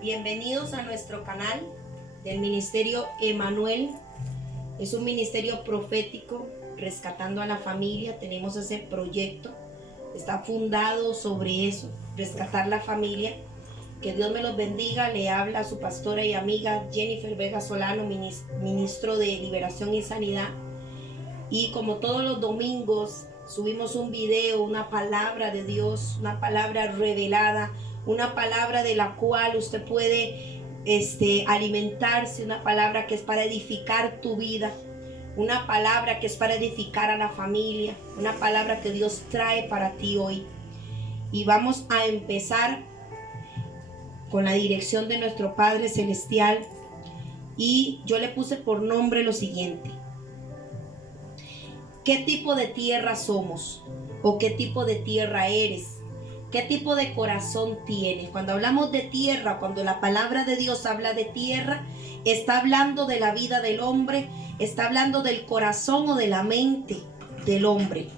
Bienvenidos a nuestro canal del Ministerio Emanuel. Es un ministerio profético, rescatando a la familia. Tenemos ese proyecto, está fundado sobre eso, rescatar la familia. Que Dios me los bendiga. Le habla su pastora y amiga Jennifer Vega Solano, ministro de Liberación y Sanidad. Y como todos los domingos, subimos un video, una palabra de Dios, una palabra revelada, una palabra de la cual usted puede alimentarse, una palabra que es para edificar tu vida, una palabra que es para edificar a la familia, una palabra que Dios trae para ti hoy. Y vamos a empezar con la dirección de nuestro Padre Celestial, y yo le puse por nombre lo siguiente: ¿qué tipo de tierra somos? ¿O qué tipo de tierra eres? ¿Qué tipo de corazón tienes? Cuando hablamos de tierra, cuando la palabra de Dios habla de tierra, está hablando de la vida del hombre, está hablando del corazón o de la mente del hombre.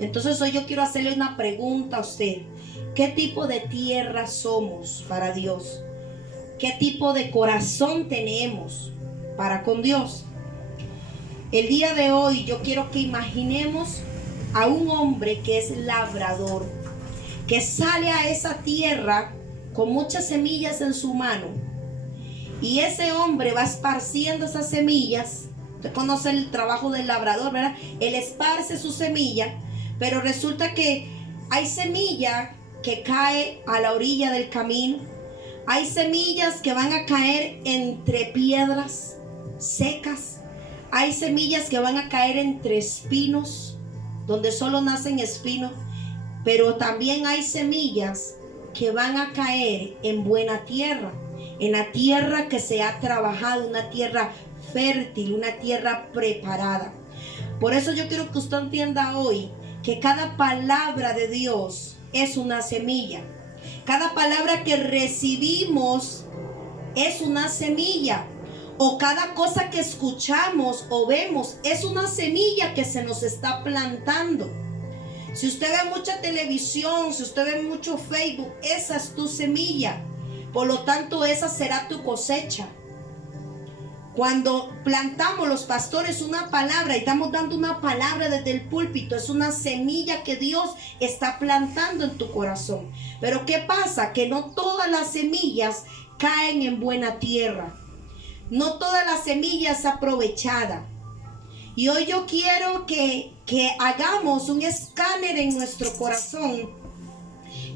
Entonces hoy yo quiero hacerle una pregunta a usted. ¿Qué tipo de tierra somos para Dios? ¿Qué tipo de corazón tenemos para con Dios? El día de hoy yo quiero que imaginemos a un hombre que es labrador, que sale a esa tierra con muchas semillas en su mano, y ese hombre va esparciendo esas semillas. Usted conoce el trabajo del labrador, ¿verdad? Él esparce su semilla, pero resulta que hay semilla que cae a la orilla del camino, hay semillas que van a caer entre piedras secas, hay semillas que van a caer entre espinos, donde solo nacen espinos. Pero también hay semillas que van a caer en buena tierra, en la tierra que se ha trabajado, una tierra fértil, una tierra preparada. Por eso yo quiero que usted entienda hoy que cada palabra de Dios es una semilla. Cada palabra que recibimos es una semilla. O cada cosa que escuchamos o vemos es una semilla que se nos está plantando. Si usted ve mucha televisión, si usted ve mucho Facebook, esa es tu semilla. Por lo tanto, esa será tu cosecha. Cuando plantamos los pastores una palabra y estamos dando una palabra desde el púlpito, es una semilla que Dios está plantando en tu corazón. Pero ¿qué pasa? Que no todas las semillas caen en buena tierra. No todas las semillas es aprovechada. Y hoy yo quiero que hagamos un escáner en nuestro corazón,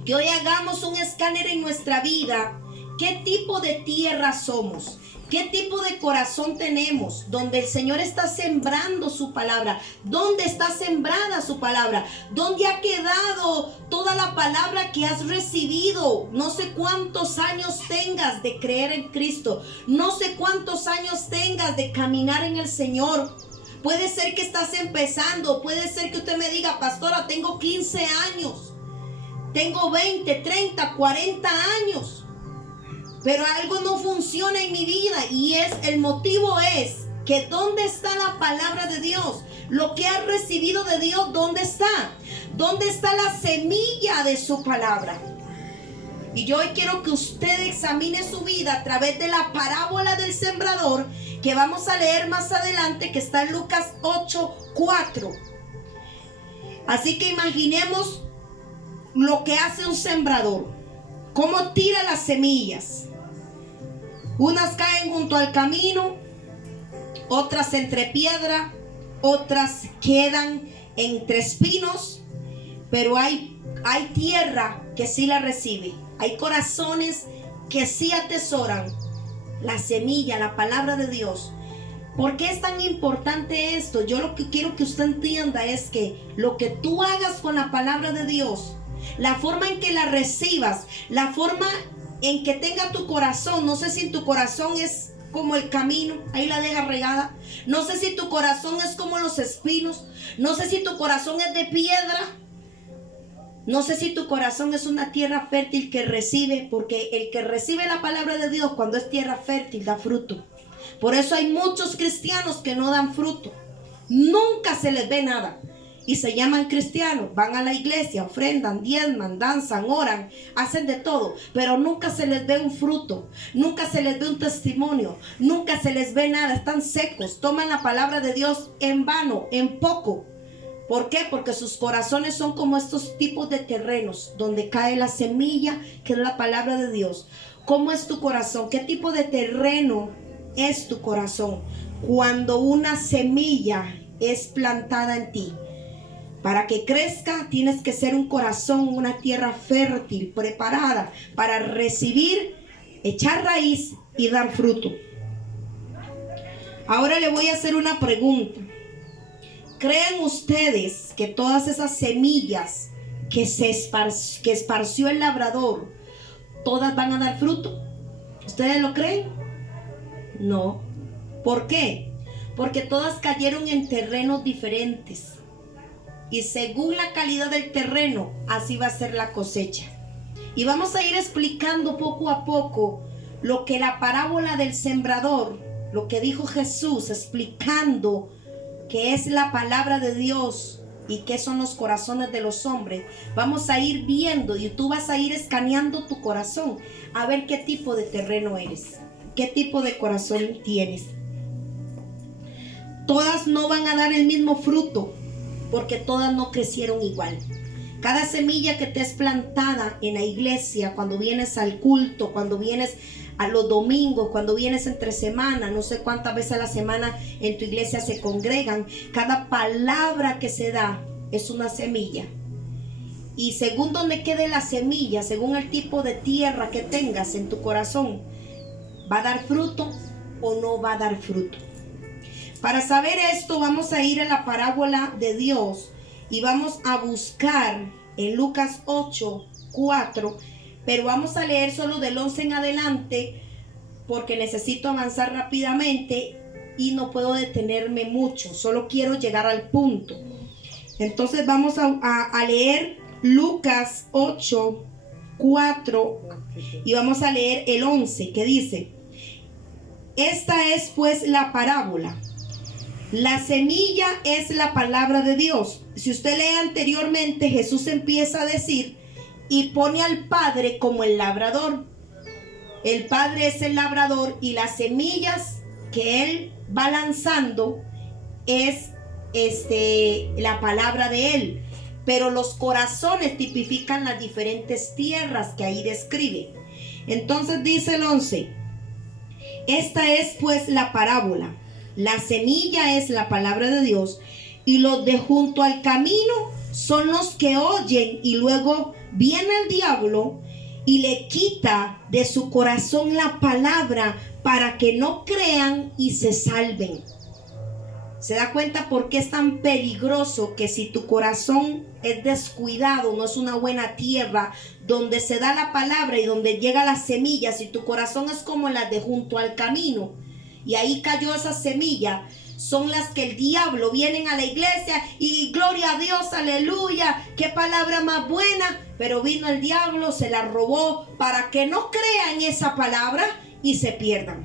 que hoy hagamos un escáner en nuestra vida. ¿Qué tipo de tierra somos? ¿Qué tipo de corazón tenemos? Donde el Señor está sembrando su palabra. ¿Dónde está sembrada su palabra? ¿Dónde ha quedado toda la palabra que has recibido? No sé cuántos años tengas de creer en Cristo. No sé cuántos años tengas de caminar en el Señor. Puede ser que estás empezando, puede ser que usted me diga: pastora, tengo 15 años, tengo 20, 30, 40 años, pero algo no funciona en mi vida, y el motivo es que ¿dónde está la palabra de Dios? Lo que has recibido de Dios, ¿dónde está? ¿Dónde está la semilla de su palabra? Y yo hoy quiero que usted examine su vida a través de la parábola del sembrador, que vamos a leer más adelante, que está en Lucas 8:4. Así que imaginemos lo que hace un sembrador, cómo tira las semillas. Unas caen junto al camino, otras entre piedra, otras quedan entre espinos, pero hay tierra que sí la recibe. Hay corazones que sí atesoran la semilla, la palabra de Dios. ¿Por qué es tan importante esto? Yo lo que quiero que usted entienda es que lo que tú hagas con la palabra de Dios, la forma en que la recibas, la forma en que tenga tu corazón, no sé si tu corazón es como el camino, ahí la deja regada. No sé si tu corazón es como los espinos. No sé si tu corazón es de piedra. No sé si tu corazón es una tierra fértil que recibe, porque el que recibe la palabra de Dios cuando es tierra fértil da fruto. Por eso hay muchos cristianos que no dan fruto. Nunca se les ve nada. y se llaman cristianos, van a la iglesia, ofrendan, diezman, danzan, oran, hacen de todo, pero nunca se les ve un fruto, nunca se les ve un testimonio, nunca se les ve nada, están secos, toman la palabra de Dios en vano, en poco. ¿Por qué? Porque sus corazones son como estos tipos de terrenos donde cae la semilla, que es la palabra de Dios. ¿Cómo es tu corazón? ¿Qué tipo de terreno es tu corazón? Cuando una semilla es plantada en ti, para que crezca tienes que ser un corazón, una tierra fértil, preparada para recibir, echar raíz y dar fruto. Ahora le voy a hacer una pregunta. ¿Creen ustedes que todas esas semillas que esparció el labrador, todas van a dar fruto? ¿Ustedes lo creen? No. ¿Por qué? Porque todas cayeron en terrenos diferentes. Y según la calidad del terreno, así va a ser la cosecha. Y vamos a ir explicando poco a poco lo que la parábola del sembrador, lo que dijo Jesús, explicando qué es la palabra de Dios y qué son los corazones de los hombres. Vamos a ir viendo y tú vas a ir escaneando tu corazón a ver qué tipo de terreno eres, qué tipo de corazón tienes. Todas no van a dar el mismo fruto, porque todas no crecieron igual. Cada semilla que te es plantada en la iglesia, cuando vienes al culto, cuando vienes a los domingos, cuando vienes entre semana, no sé cuántas veces a la semana en tu iglesia se congregan, cada palabra que se da es una semilla. Y según donde quede la semilla, según el tipo de tierra que tengas en tu corazón, ¿va a dar fruto o no va a dar fruto? Para saber esto, vamos a ir a la parábola de Dios y vamos a buscar en Lucas 8:4, pero vamos a leer solo del 11 en adelante porque necesito avanzar rápidamente y no puedo detenerme mucho, solo quiero llegar al punto. Entonces vamos a leer Lucas 8:4 y vamos a leer el 11, que dice: esta es pues la parábola. La semilla es la palabra de Dios. Si usted lee anteriormente, Jesús empieza a decir y pone al Padre como el labrador. El Padre es el labrador y las semillas que Él va lanzando es la palabra de Él. Pero los corazones tipifican las diferentes tierras que ahí describe. Entonces dice el 11: esta es pues la parábola. La semilla es la palabra de Dios y los de junto al camino son los que oyen, y luego viene el diablo y le quita de su corazón la palabra para que no crean y se salven. ¿Se da cuenta por qué es tan peligroso? Que si tu corazón es descuidado, no es una buena tierra donde se da la palabra y donde llega la semilla, si tu corazón es como la de junto al camino, y ahí cayó esa semilla, son las que el diablo vienen a la iglesia y gloria a Dios, aleluya, qué palabra más buena, pero vino el diablo, se la robó para que no crean esa palabra y se pierdan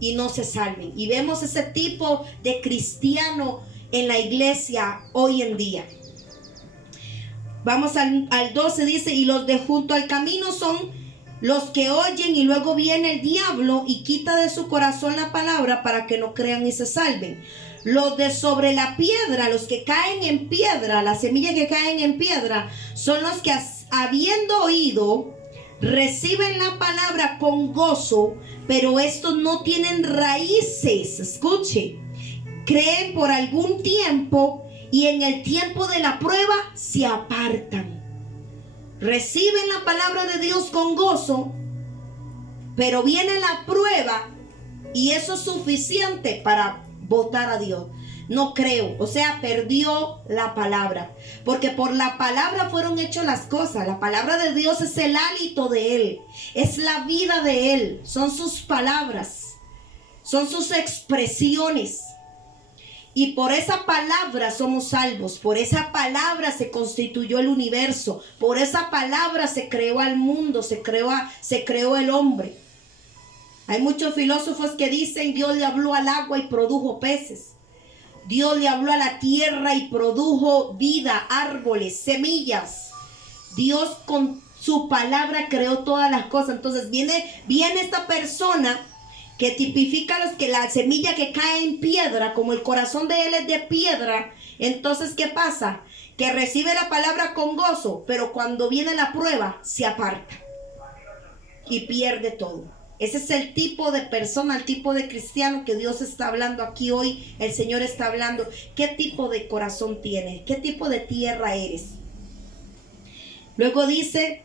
y no se salven. Y vemos ese tipo de cristiano en la iglesia hoy en día. Vamos al 12, dice: y los de junto al camino son los que oyen, y luego viene el diablo y quita de su corazón la palabra para que no crean y se salven. Los de sobre la piedra, los que caen en piedra, las semillas que caen en piedra, son los que habiendo oído, reciben la palabra con gozo, pero estos no tienen raíces. Escuche, creen por algún tiempo y en el tiempo de la prueba se apartan. Reciben la palabra de Dios con gozo, pero viene la prueba y eso es suficiente para votar a Dios. No creo, o sea, perdió la palabra, porque por la palabra fueron hechas las cosas. La palabra de Dios es el hálito de Él, es la vida de Él, son sus palabras, son sus expresiones. Y por esa palabra somos salvos, por esa palabra se constituyó el universo, por esa palabra se creó al mundo, se creó el hombre. Hay muchos filósofos que dicen: Dios le habló al agua y produjo peces. Dios le habló a la tierra y produjo vida, árboles, semillas. Dios con su palabra creó todas las cosas. Entonces viene esta persona que tipifica la semilla que cae en piedra, como el corazón de él es de piedra. Entonces, ¿qué pasa? Que recibe la palabra con gozo, pero cuando viene la prueba, se aparta y pierde todo. Ese es el tipo de persona, el tipo de cristiano que Dios está hablando aquí hoy. El Señor está hablando. ¿Qué tipo de corazón tienes? ¿Qué tipo de tierra eres? Luego dice,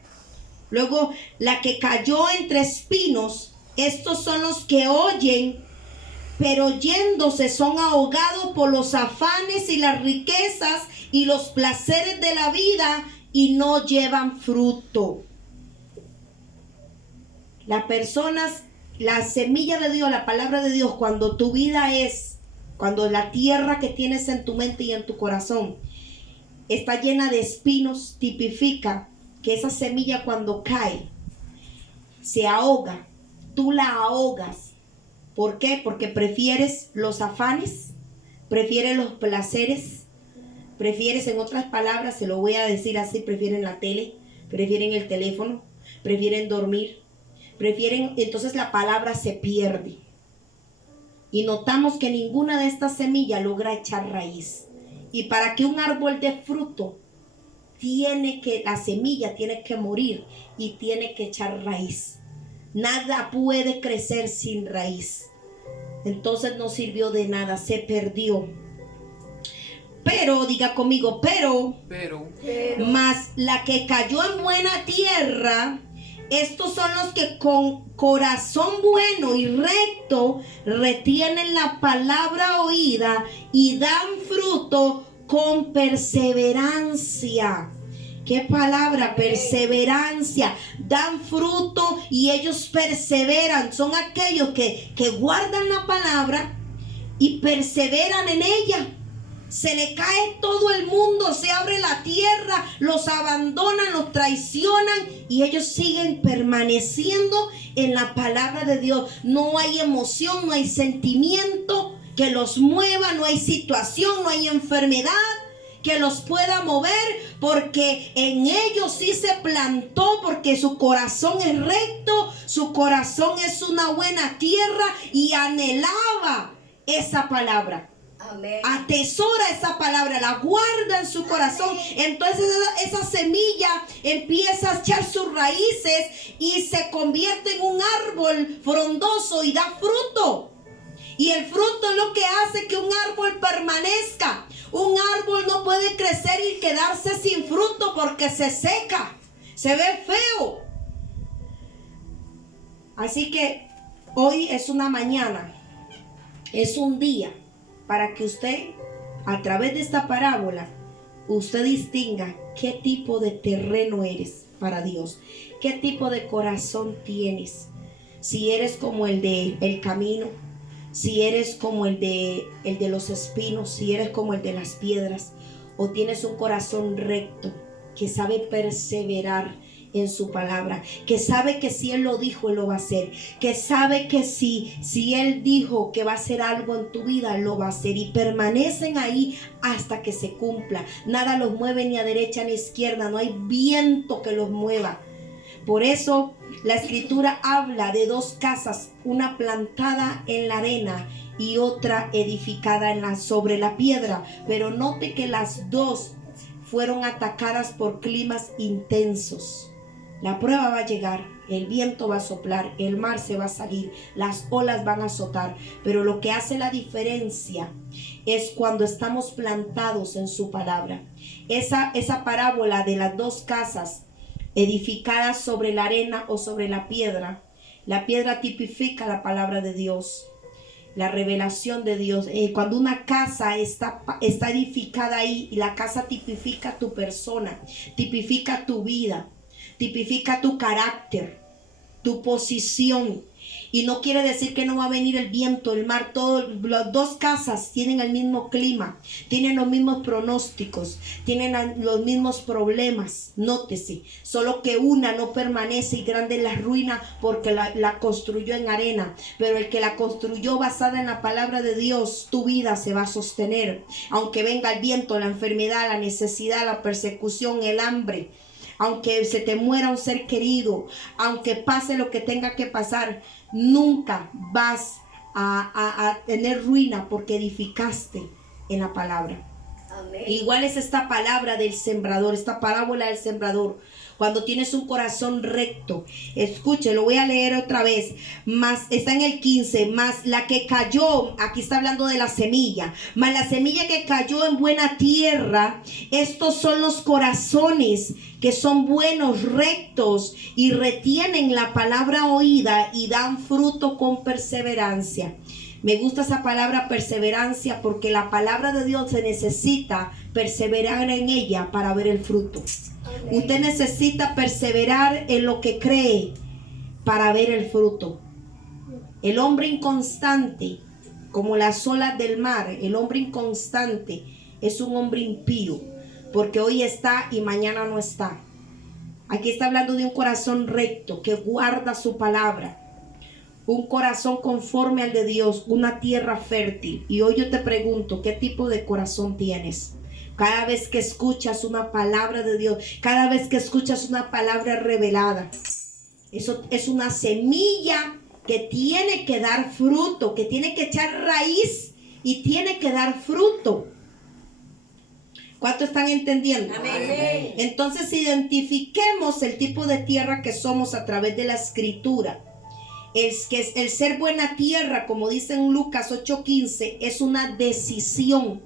la que cayó entre espinos, estos son los que oyen, pero yéndose son ahogados por los afanes y las riquezas y los placeres de la vida y no llevan fruto. Las personas, la semilla de Dios, la palabra de Dios, cuando la tierra que tienes en tu mente y en tu corazón está llena de espinos, tipifica que esa semilla cuando cae, se ahoga, tú la ahogas. ¿Por qué? Porque prefieres los afanes, prefieres los placeres, prefieres, en otras palabras, se lo voy a decir así, prefieren la tele, prefieren el teléfono, prefieren dormir, entonces la palabra se pierde. Y notamos que ninguna de estas semillas logra echar raíz. Y para que un árbol dé fruto, la semilla tiene que morir y tiene que echar raíz. Nada puede crecer sin raíz. Entonces no sirvió de nada, se perdió. Pero, diga conmigo, pero, mas la que cayó en buena tierra, estos son los que con corazón bueno y recto retienen la palabra oída y dan fruto con perseverancia. ¿Qué palabra? Perseverancia. Dan fruto y ellos perseveran. Son aquellos que guardan la palabra y perseveran en ella. Se le cae todo el mundo, se abre la tierra, los abandonan, los traicionan y ellos siguen permaneciendo en la palabra de Dios. No hay emoción, no hay sentimiento que los mueva, no hay situación, no hay enfermedad que los pueda mover, porque en ellos sí se plantó, porque su corazón es recto, su corazón es una buena tierra y anhelaba esa palabra. Amén. Atesora esa palabra, la guarda en su corazón. Entonces esa semilla empieza a echar sus raíces y se convierte en un árbol frondoso y da fruto. Y el fruto es lo que hace que un árbol permanezca. Un árbol no puede crecer y quedarse sin fruto porque se seca, se ve feo. Así que hoy es una mañana, es un día para que usted, a través de esta parábola, usted distinga qué tipo de terreno eres para Dios, qué tipo de corazón tienes. Si eres como el de el camino, si eres como el de los espinos, si eres como el de las piedras, o tienes un corazón recto que sabe perseverar en su palabra, que sabe que si Él lo dijo, Él lo va a hacer, que sabe que si Él dijo que va a hacer algo en tu vida, lo va a hacer, y permanecen ahí hasta que se cumpla. Nada los mueve ni a derecha ni a izquierda, no hay viento que los mueva. Por eso la escritura habla de dos casas, una plantada en la arena y otra edificada sobre la piedra. Pero note que las dos fueron atacadas por climas intensos. La prueba va a llegar, el viento va a soplar, el mar se va a salir, las olas van a azotar. Pero lo que hace la diferencia es cuando estamos plantados en su palabra. Esa parábola de las dos casas edificadas sobre la arena o sobre la piedra tipifica la palabra de Dios, la revelación de Dios. Cuando una casa está edificada ahí, y la casa tipifica tu persona, tipifica tu vida, tipifica tu carácter, tu posición. Y no quiere decir que no va a venir el viento, el mar, las dos casas tienen el mismo clima, tienen los mismos pronósticos, tienen los mismos problemas. Nótese, solo que una no permanece y grande es la ruina porque la construyó en arena. Pero el que la construyó basada en la palabra de Dios, tu vida se va a sostener. Aunque venga el viento, la enfermedad, la necesidad, la persecución, el hambre, aunque se te muera un ser querido, aunque pase lo que tenga que pasar, nunca vas a tener ruina porque edificaste en la palabra. Amén. Igual es esta palabra del sembrador, esta parábola del sembrador. Cuando tienes un corazón recto, escuche, lo voy a leer otra vez, más está en el 15, más la que cayó, aquí está hablando de la semilla, más la semilla que cayó en buena tierra, estos son los corazones que son buenos, rectos y retienen la palabra oída y dan fruto con perseverancia. Me gusta esa palabra perseverancia porque la palabra de Dios se necesita perseverar en ella para ver el fruto. Amén. Usted necesita perseverar en lo que cree para ver el fruto. El hombre inconstante, como las olas del mar, el hombre inconstante es un hombre impío, porque hoy está y mañana no está. Aquí está hablando de un corazón recto que guarda su palabra. Un corazón conforme al de Dios, una tierra fértil. Y hoy yo te pregunto, ¿qué tipo de corazón tienes? Cada vez que escuchas una palabra de Dios, cada vez que escuchas una palabra revelada, eso es una semilla que tiene que dar fruto, que tiene que echar raíz y tiene que dar fruto. ¿Cuántos están entendiendo? Amén. Entonces identifiquemos el tipo de tierra que somos a través de la escritura. El ser buena tierra, como dice en Lucas 8:15, es una decisión.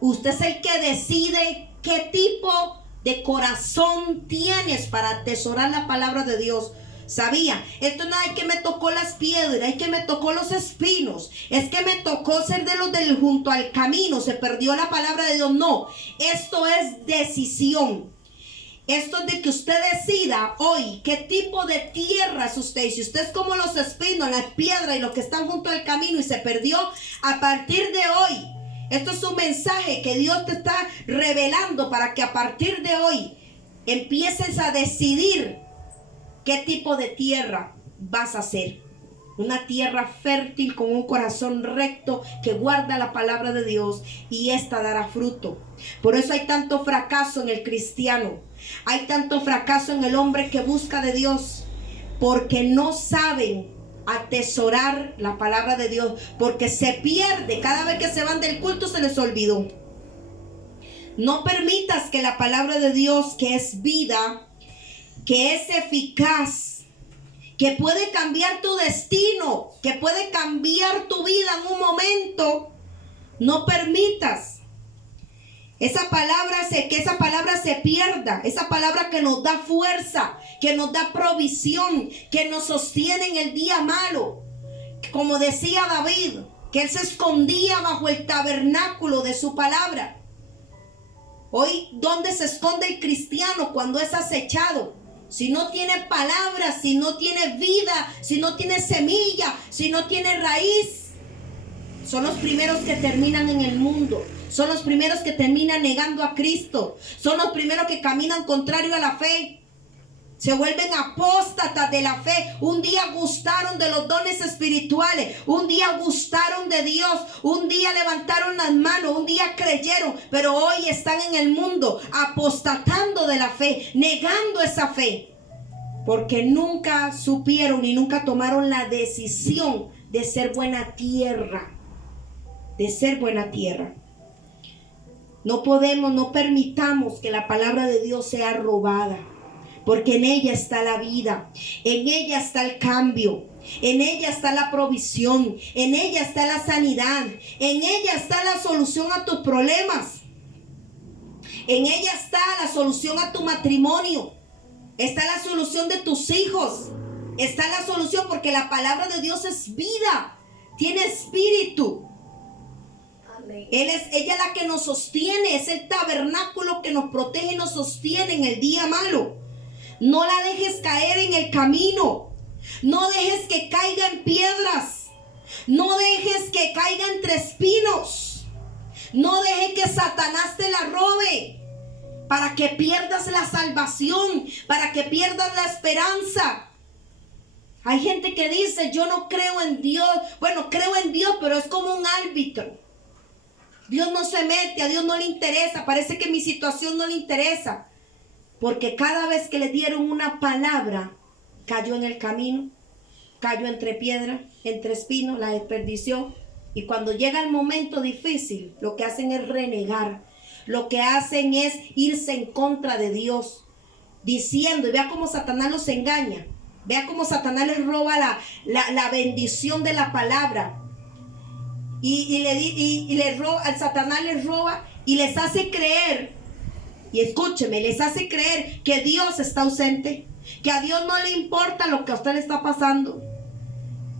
Usted es el que decide qué tipo de corazón tienes para atesorar la palabra de Dios. ¿Sabía? Esto no es que me tocó las piedras, es que me tocó los espinos, es que me tocó ser de los del junto al camino, se perdió la palabra de Dios. No, esto es decisión. Esto es de que usted decida hoy qué tipo de tierra es usted. Si usted es como los espinos, las piedras y los que están junto al camino y se perdió, a partir de hoy, esto es un mensaje que Dios te está revelando para que a partir de hoy empieces a decidir qué tipo de tierra vas a ser. Una tierra fértil con un corazón recto que guarda la palabra de Dios y esta dará fruto. Por eso hay tanto fracaso en el cristiano. Hay tanto fracaso en el hombre que busca de Dios, porque no saben atesorar la palabra de Dios, porque se pierde. Cada vez que se van del culto se les olvidó. No permitas que la palabra de Dios, que es vida, que es eficaz, que puede cambiar tu destino, que puede cambiar tu vida en un momento, no permitas que esa palabra se pierda, esa palabra que nos da fuerza, que nos da provisión, que nos sostiene en el día malo. Como decía David, que él se escondía bajo el tabernáculo de su palabra. Hoy, ¿dónde se esconde el cristiano cuando es acechado? Si no tiene palabra, si no tiene vida, si no tiene semilla, si no tiene raíz, son los primeros que terminan en el mundo. Son los primeros que terminan negando a Cristo. Son los primeros que caminan contrario a la fe. Se vuelven apóstatas de la fe. Un día gustaron de los dones espirituales. Un día gustaron de Dios. Un día levantaron las manos. Un día creyeron. Pero hoy están en el mundo apostatando de la fe. Negando esa fe. Porque nunca supieron y nunca tomaron la decisión de ser buena tierra. De ser buena tierra. No permitamos que la palabra de Dios sea robada, porque en ella está la vida, en ella está el cambio, en ella está la provisión, en ella está la sanidad, en ella está la solución a tus problemas, en ella está la solución a tu matrimonio, está la solución de tus hijos, está la solución porque la palabra de Dios es vida, tiene espíritu. Ella es la que nos sostiene, es el tabernáculo que nos protege y nos sostiene en el día malo. No la dejes caer en el camino. No dejes que caiga en piedras. No dejes que caiga entre espinos. No dejes que Satanás te la robe, para que pierdas la salvación, para que pierdas la esperanza. Hay gente que dice: yo no creo en Dios. Bueno, creo en Dios, pero es como un árbitro. Dios no se mete, a Dios no le interesa. Parece que mi situación no le interesa. Porque cada vez que le dieron una palabra, cayó en el camino, cayó entre piedra, entre espinos, la desperdició. Y cuando llega el momento difícil, lo que hacen es renegar. Lo que hacen es irse en contra de Dios, diciendo, y vea cómo Satanás los engaña. Vea cómo Satanás les roba la bendición de la palabra. Satanás les roba y les hace creer, y escúcheme, les hace creer que Dios está ausente, que a Dios no le importa lo que a usted le está pasando,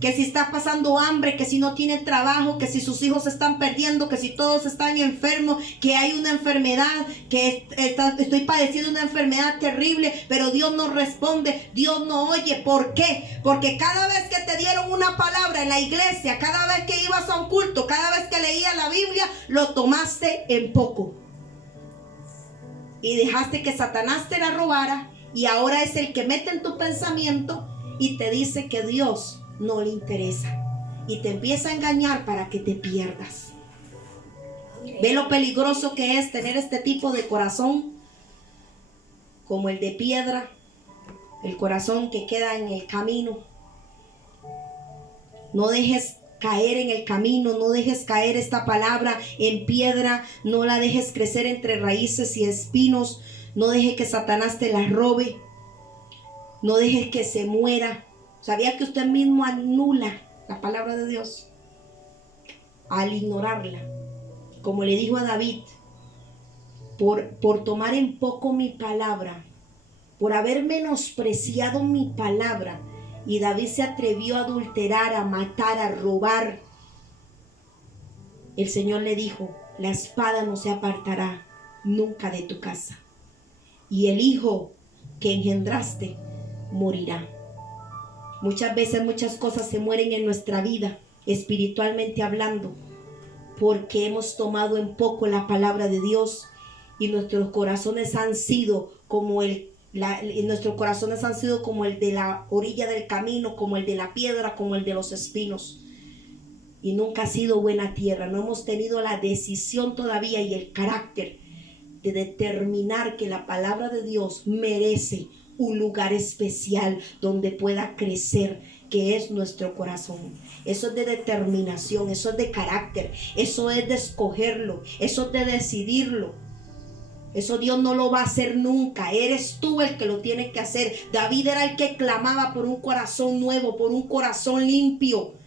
que si está pasando hambre, que si no tiene trabajo, que si sus hijos se están perdiendo, que si todos están enfermos, que hay una enfermedad, que estoy padeciendo una enfermedad terrible, pero Dios no responde, Dios no oye. ¿Por qué? Porque cada vez que te dieron una palabra en la iglesia, cada vez que ibas a un culto, cada vez que leías la Biblia, lo tomaste en poco. Y dejaste que Satanás te la robara, y ahora es el que mete en tu pensamiento y te dice que Dios no le interesa, y te empieza a engañar para que te pierdas. Ve lo peligroso que es tener este tipo de corazón, como el de piedra, el corazón que queda en el camino. No dejes caer en el camino, no dejes caer esta palabra en piedra, no la dejes crecer entre raíces y espinos, no dejes que Satanás te la robe, no dejes que se muera. ¿Sabía que usted mismo anula la palabra de Dios al ignorarla? Como le dijo a David, por tomar en poco mi palabra, por haber menospreciado mi palabra. Y David se atrevió a adulterar, a matar, a robar. El Señor le dijo: la espada no se apartará nunca de tu casa, y el hijo que engendraste morirá. Muchas veces muchas cosas se mueren en nuestra vida, espiritualmente hablando, porque hemos tomado en poco la palabra de Dios, y nuestros corazones han sido como nuestros corazones han sido como el de la orilla del camino, como el de la piedra, como el de los espinos. Y nunca ha sido buena tierra. No hemos tenido la decisión todavía y el carácter de determinar que la palabra de Dios merece un lugar especial donde pueda crecer, que es nuestro corazón. Eso es de determinación, eso es de carácter, eso es de escogerlo, eso es de decidirlo. Eso Dios no lo va a hacer nunca. Eres tú el que lo tiene que hacer. David era el que clamaba por un corazón nuevo, por un corazón limpio.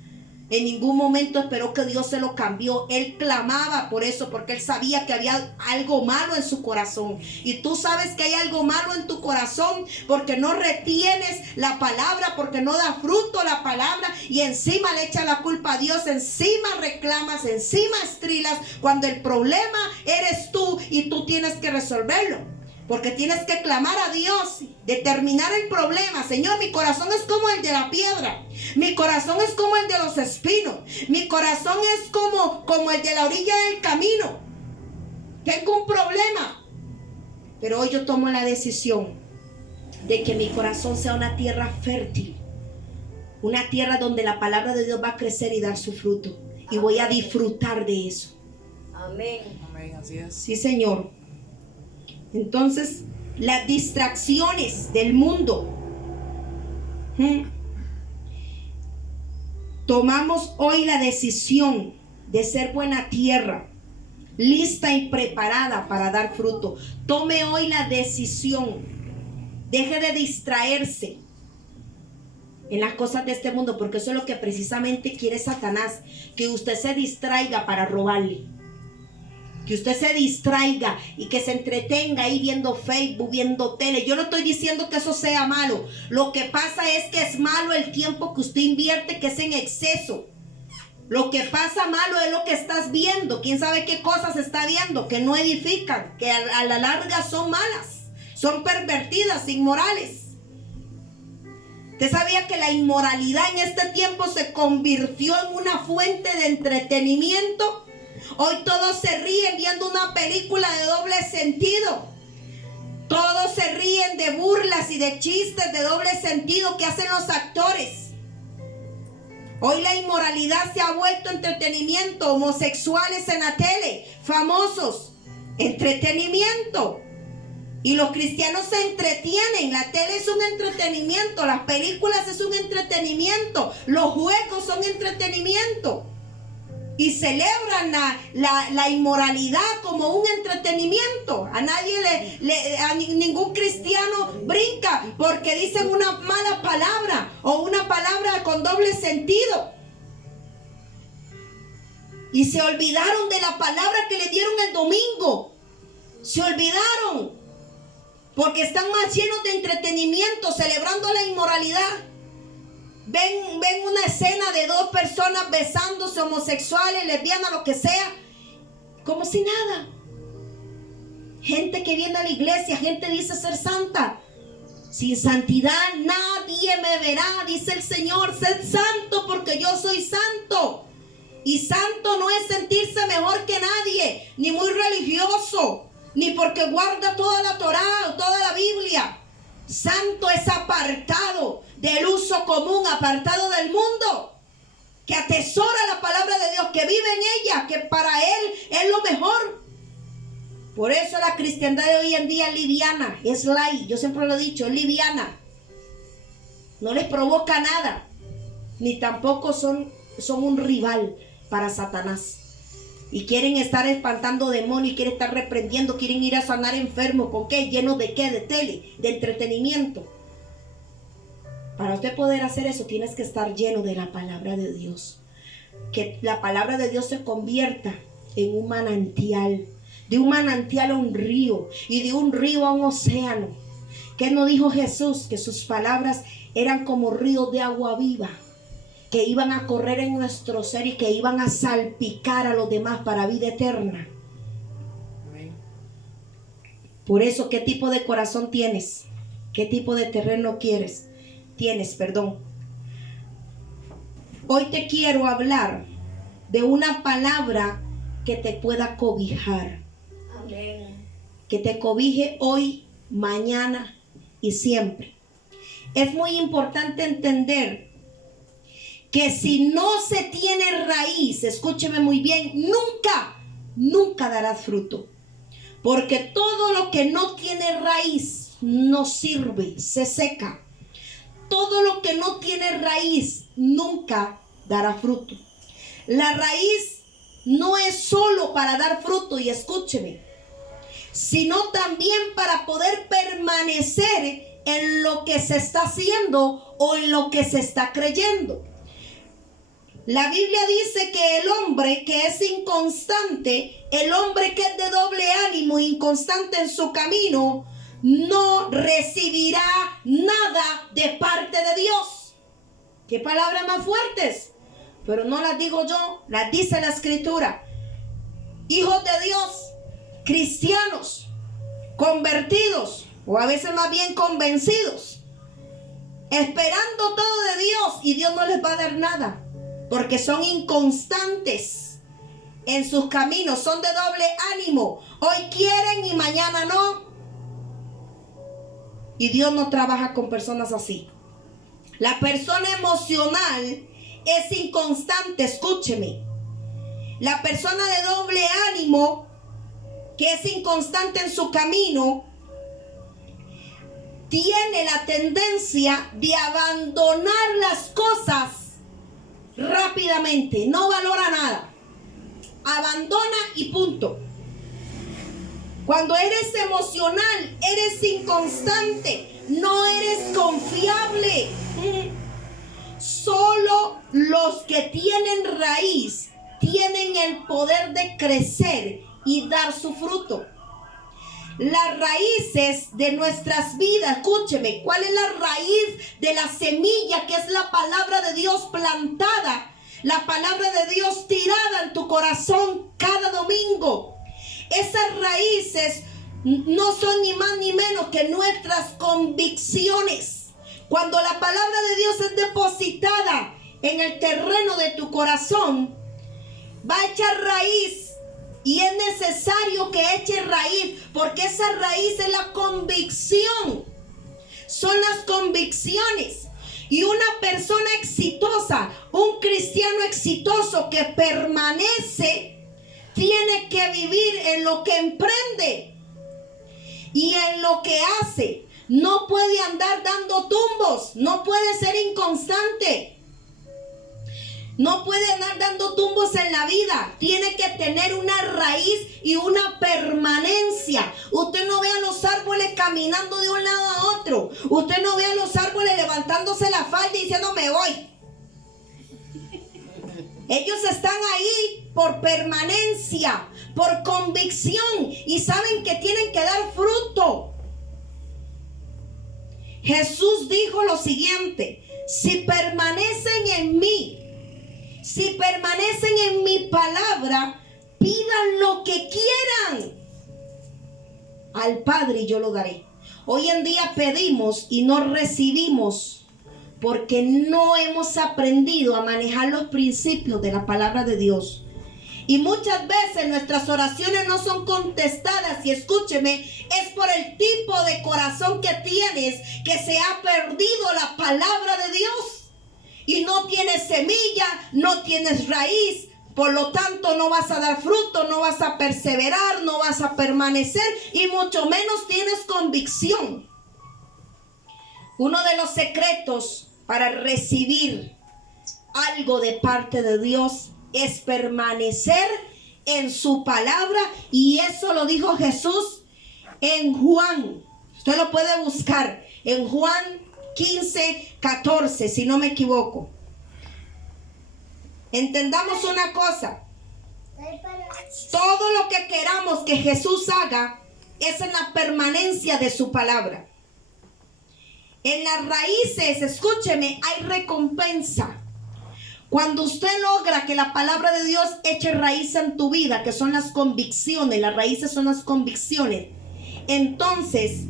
En ningún momento esperó que Dios se lo cambió. Él clamaba por eso, porque él sabía que había algo malo en su corazón. Y tú sabes que hay algo malo en tu corazón porque no retienes la palabra, porque no da fruto la palabra, y encima le echas la culpa a Dios, encima reclamas, encima estrilas, cuando el problema eres tú y tú tienes que resolverlo. Porque tienes que clamar a Dios, determinar el problema. Señor, mi corazón es como el de la piedra. Mi corazón es como el de los espinos. Mi corazón es como el de la orilla del camino. Tengo un problema. Pero hoy yo tomo la decisión de que mi corazón sea una tierra fértil. Una tierra donde la palabra de Dios va a crecer y dar su fruto. Y voy a disfrutar de eso. Amén. Amén, así es. Sí, Señor. Entonces, las distracciones del mundo. Tomamos hoy la decisión de ser buena tierra, lista y preparada para dar fruto. Tome hoy la decisión. Deje de distraerse en las cosas de este mundo, porque eso es lo que precisamente quiere Satanás, que usted se distraiga para robarle. Que usted se distraiga y que se entretenga ahí viendo Facebook, viendo tele. Yo no estoy diciendo que eso sea malo. Lo que pasa es que es malo el tiempo que usted invierte, que es en exceso. Lo que pasa malo es lo que estás viendo. ¿Quién sabe qué cosas está viendo? Que no edifican, que a la larga son malas, son pervertidas, inmorales. ¿Usted sabía que la inmoralidad en este tiempo se convirtió en una fuente de entretenimiento? Hoy todos se ríen viendo una película de doble sentido. Todos se ríen de burlas y de chistes de doble sentido que hacen los actores. Hoy la inmoralidad se ha vuelto entretenimiento. Homosexuales en la tele, famosos, entretenimiento. Y los cristianos se entretienen. La tele es un entretenimiento, las películas es un entretenimiento, los juegos son entretenimiento. Y celebran la inmoralidad como un entretenimiento. A nadie a ningún cristiano brinca porque dicen una mala palabra o una palabra con doble sentido. Y se olvidaron de la palabra que le dieron el domingo. Se olvidaron. Porque están más llenos de entretenimiento, celebrando la inmoralidad. Ven una escena de dos personas besándose, homosexuales, lesbianas, lo que sea, como si nada. Gente que viene a la iglesia, gente dice ser santa. Sin santidad nadie me verá, dice el Señor. Sed santo porque yo soy santo. Y santo no es sentirse mejor que nadie, ni muy religioso, ni porque guarda toda la Torá o toda la Biblia. Santo es apartado del uso común, apartado del mundo, que atesora la palabra de Dios, que vive en ella, que para él es lo mejor. Por eso la cristiandad de hoy en día es liviana, es light. Yo siempre lo he dicho, es liviana. No les provoca nada, ni tampoco son un rival para Satanás. Y quieren estar espantando demonios, quieren estar reprendiendo, quieren ir a sanar enfermos. ¿Con qué? ¿Lleno de qué? De tele, de entretenimiento. Para usted poder hacer eso, tienes que estar lleno de la palabra de Dios. Que la palabra de Dios se convierta en un manantial. De un manantial a un río. Y de un río a un océano. ¿Qué nos dijo Jesús? Que sus palabras eran como ríos de agua viva, que iban a correr en nuestro ser y que iban a salpicar a los demás para vida eterna. Amén. Por eso, ¿qué tipo de corazón tienes? ¿Qué tipo de terreno tienes, perdón. Hoy te quiero hablar de una palabra que te pueda cobijar. Amén. Que te cobije hoy, mañana y siempre. Es muy importante entender que si no se tiene raíz, escúcheme muy bien, nunca darás fruto. Porque todo lo que no tiene raíz no sirve, se seca. Todo lo que no tiene raíz nunca dará fruto. La raíz no es solo para dar fruto, y escúcheme, sino también para poder permanecer en lo que se está haciendo o en lo que se está creyendo. La Biblia dice que el hombre que es inconstante, el hombre que es de doble ánimo, inconstante en su camino, no recibirá nada de parte de Dios. ¿Qué palabras más fuertes? Pero no las digo yo, las dice la Escritura. Hijos de Dios, cristianos, convertidos, o a veces más bien convencidos, esperando todo de Dios, y Dios no les va a dar nada. Porque son inconstantes en sus caminos, son de doble ánimo. Hoy quieren y mañana no. Y Dios no trabaja con personas así. La persona emocional es inconstante, escúcheme. La persona de doble ánimo, que es inconstante en su camino, tiene la tendencia de abandonar las cosas rápidamente, no valora nada, abandona y punto. Cuando eres emocional, eres inconstante, no eres confiable. Solo los que tienen raíz tienen el poder de crecer y dar su fruto. Las raíces de nuestras vidas, escúcheme, ¿cuál es la raíz de la semilla que es la palabra de Dios plantada? La palabra de Dios tirada en tu corazón cada domingo. Esas raíces no son ni más ni menos que nuestras convicciones. Cuando la palabra de Dios es depositada en el terreno de tu corazón, va a echar raíz. Y es necesario que eche raíz, porque esa raíz es la convicción. Son las convicciones. Y una persona exitosa, un cristiano exitoso que permanece, tiene que vivir en lo que emprende y en lo que hace. No puede andar dando tumbos, no puede ser inconstante. No puede andar dando tumbos en la vida. Tiene que tener una raíz y una permanencia. Usted no ve a los árboles caminando de un lado a otro. Usted no ve a los árboles levantándose la falda y diciendo me voy. Ellos están ahí por permanencia, por convicción, y saben que tienen que dar fruto. Jesús dijo lo siguiente: si permanecen en mí, si permanecen en mi palabra, pidan lo que quieran al Padre y yo lo daré. Hoy en día pedimos y no recibimos porque no hemos aprendido a manejar los principios de la palabra de Dios. Y muchas veces nuestras oraciones no son contestadas, y escúcheme, es por el tipo de corazón que tienes, que se ha perdido la palabra de Dios. Y no tienes semilla, no tienes raíz, por lo tanto no vas a dar fruto, no vas a perseverar, no vas a permanecer, y mucho menos tienes convicción. Uno de los secretos para recibir algo de parte de Dios es permanecer en su palabra, y eso lo dijo Jesús en Juan. Usted lo puede buscar en Juan 15:14, si no me equivoco. Entendamos una cosa: todo lo que queramos que Jesús haga es en la permanencia de su palabra. En las raíces, escúcheme, hay recompensa. Cuando usted logra que la palabra de Dios eche raíz en tu vida, que son las convicciones, las raíces son las convicciones, entonces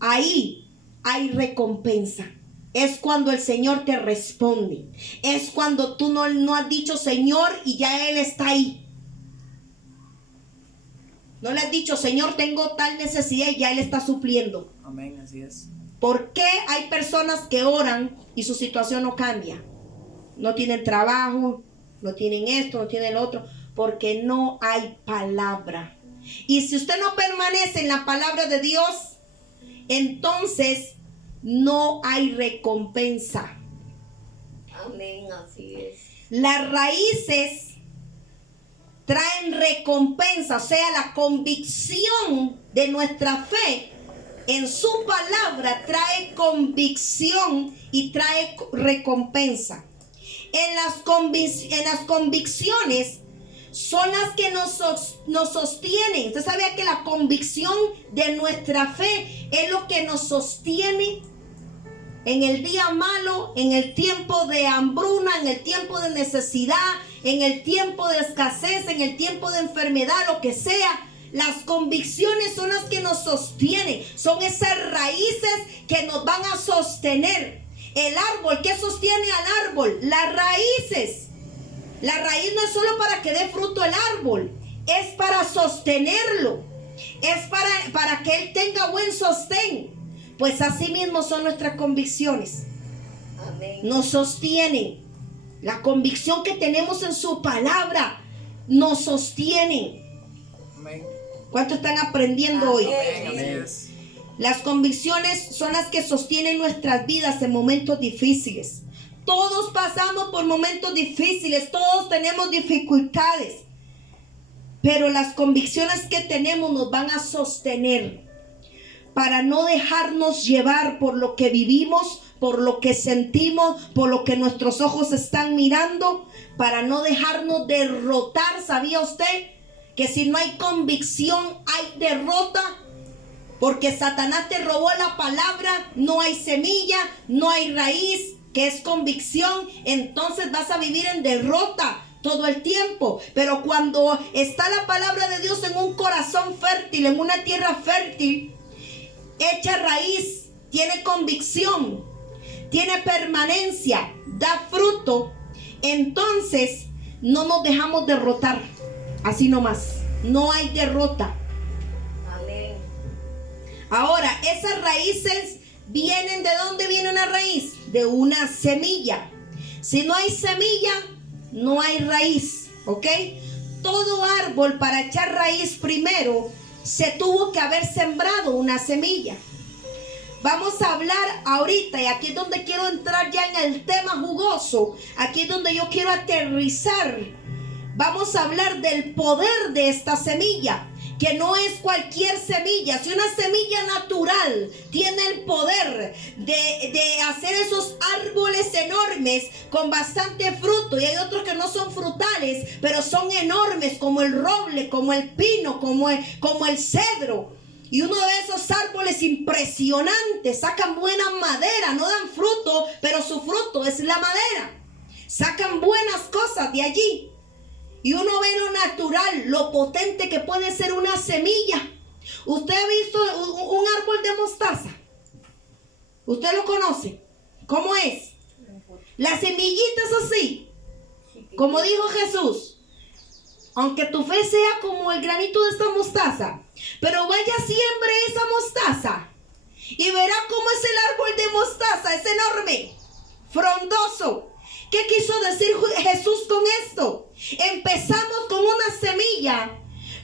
ahí hay recompensa. Es cuando el Señor te responde. Es cuando tú no has dicho Señor y ya Él está ahí. No le has dicho Señor, tengo tal necesidad, y ya Él está supliendo. Amén, así es. ¿Por qué hay personas que oran y su situación no cambia? No tienen trabajo, no tienen esto, no tienen lo otro, porque no hay palabra. Y si usted no permanece en la palabra de Dios, entonces no hay recompensa. Amén, así es. Las raíces traen recompensa, o sea, la convicción de nuestra fe en su palabra trae convicción y trae recompensa. En las convicciones son las que nos sostienen. Usted sabía que la convicción de nuestra fe es lo que nos sostiene en el día malo, en el tiempo de hambruna, en el tiempo de necesidad, en el tiempo de escasez, en el tiempo de enfermedad, lo que sea. Las convicciones son las que nos sostienen, son esas raíces que nos van a sostener. El árbol, ¿qué sostiene al árbol? Las raíces. La raíz no es solo para que dé fruto el árbol, es para sostenerlo, es para que él tenga buen sostén. Pues así mismo son nuestras convicciones. Amén. Nos sostienen. La convicción que tenemos en su palabra nos sostiene. Amén. ¿Cuánto están aprendiendo hoy? Amén, así es. Las convicciones son las que sostienen nuestras vidas en momentos difíciles. Todos pasamos por momentos difíciles, todos tenemos dificultades, pero las convicciones que tenemos nos van a sostener para no dejarnos llevar por lo que vivimos, por lo que sentimos, por lo que nuestros ojos están mirando, para no dejarnos derrotar. ¿Sabía usted que si no hay convicción hay derrota? Porque Satanás te robó la palabra, no hay semilla, no hay raíz, que es convicción, entonces vas a vivir en derrota todo el tiempo. Pero cuando está la palabra de Dios en un corazón fértil, en una tierra fértil, echa raíz, tiene convicción, tiene permanencia, da fruto, entonces no nos dejamos derrotar. Así nomás, no hay derrota. Amén. Ahora, esas raíces vienen, ¿de dónde viene una raíz? De una semilla. Si no hay semilla, no hay raíz, ¿ok? Todo árbol, para echar raíz primero, se tuvo que haber sembrado una semilla. Vamos a hablar ahorita, y aquí es donde quiero entrar ya en el tema jugoso. Aquí es donde yo quiero aterrizar. Vamos a hablar del poder de esta semilla, que no es cualquier semilla. Si una semilla natural tiene el poder de hacer esos árboles enormes con bastante fruto, y hay otros que no son frutales, pero son enormes, como el roble, como el pino, como el cedro. Y uno de esos árboles impresionantes, sacan buena madera, no dan fruto, pero su fruto es la madera. Sacan buenas cosas de allí. Y uno ve lo natural, lo potente que puede ser una semilla. ¿Usted ha visto un árbol de mostaza? ¿Usted lo conoce? ¿Cómo es? La semillita es así, como dijo Jesús. Aunque tu fe sea como el granito de esta mostaza, pero vaya, siembre esa mostaza y verá cómo es el árbol de mostaza. Es enorme, frondoso. ¿Qué quiso decir Jesús con esto? Empezamos con una semilla,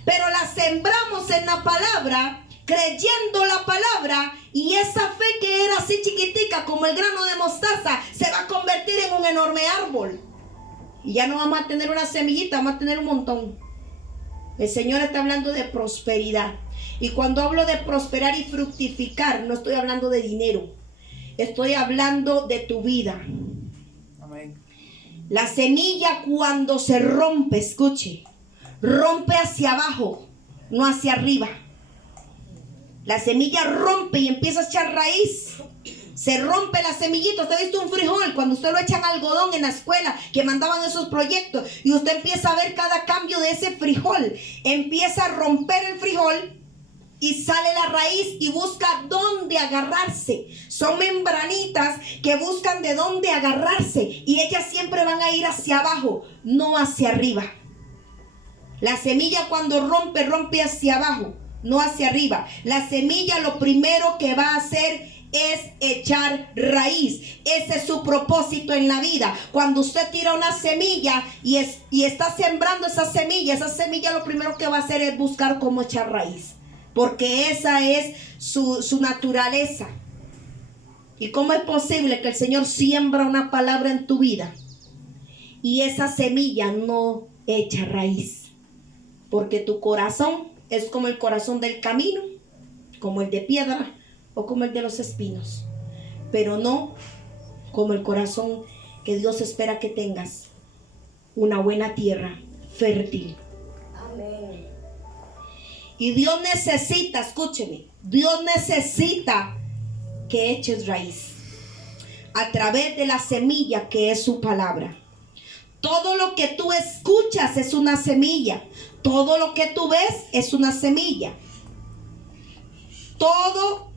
pero la sembramos en la palabra, creyendo la palabra, y esa fe que era así chiquitica como el grano de mostaza se va a convertir en un enorme árbol. Y ya no vamos a tener una semillita, vamos a tener un montón. El Señor está hablando de prosperidad. Y cuando hablo de prosperar y fructificar, no estoy hablando de dinero. Estoy hablando de tu vida. Amén. La semilla, cuando se rompe, escuche, rompe hacia abajo, no hacia arriba. La semilla rompe y empieza a echar raíz. Se rompe la semillita. Usted ha visto un frijol cuando usted lo echan algodón en la escuela, que mandaban esos proyectos, y usted empieza a ver cada cambio de ese frijol. Empieza a romper el frijol y sale la raíz y busca dónde agarrarse. Son membranitas que buscan de dónde agarrarse, y ellas siempre van a ir hacia abajo, no hacia arriba. La semilla, cuando rompe, rompe hacia abajo, no hacia arriba. La semilla, lo primero que va a hacer es echar raíz. Ese es su propósito en la vida. Cuando usted tira una semilla y está sembrando esa semilla lo primero que va a hacer es buscar cómo echar raíz, porque esa es su naturaleza. ¿Y cómo es posible que el Señor siembra una palabra en tu vida y esa semilla no echa raíz? Porque tu corazón es como el corazón del camino, como el de piedra o como el de los espinos, pero no como el corazón que Dios espera que tengas, una buena tierra fértil. Amén. Y Dios necesita, escúcheme, Dios necesita que eches raíz a través de la semilla que es su palabra. Todo lo que tú escuchas es una semilla. Todo lo que tú ves es una semilla. Todo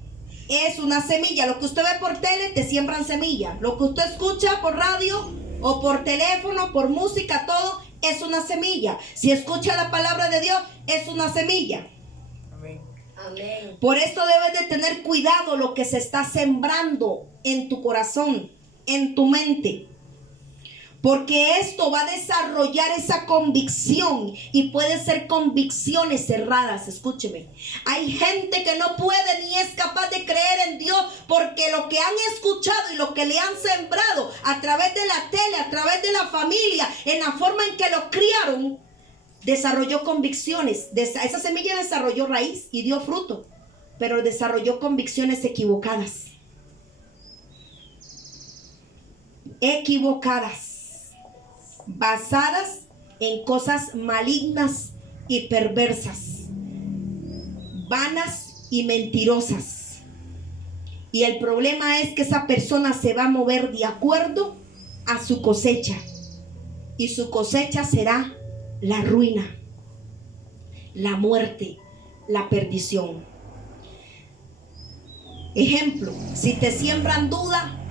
es una semilla. Lo que usted ve por tele, te siembran semilla. Lo que usted escucha por radio o por teléfono, por música, todo es una semilla. Si escucha la palabra de Dios, es una semilla. Amén. Amén. Por esto debes de tener cuidado lo que se está sembrando en tu corazón, en tu mente. Porque esto va a desarrollar esa convicción, y puede ser convicciones cerradas. Escúcheme, hay gente que no puede ni es capaz de creer en Dios porque lo que han escuchado y lo que le han sembrado a través de la tele, a través de la familia, en la forma en que lo criaron, desarrolló convicciones. Esa semilla desarrolló raíz y dio fruto, pero desarrolló convicciones equivocadas. Basadas en cosas malignas y perversas, vanas y mentirosas. Y el problema es que esa persona se va a mover de acuerdo a su cosecha, y su cosecha será la ruina, la muerte, la perdición. Ejemplo, si te siembran duda,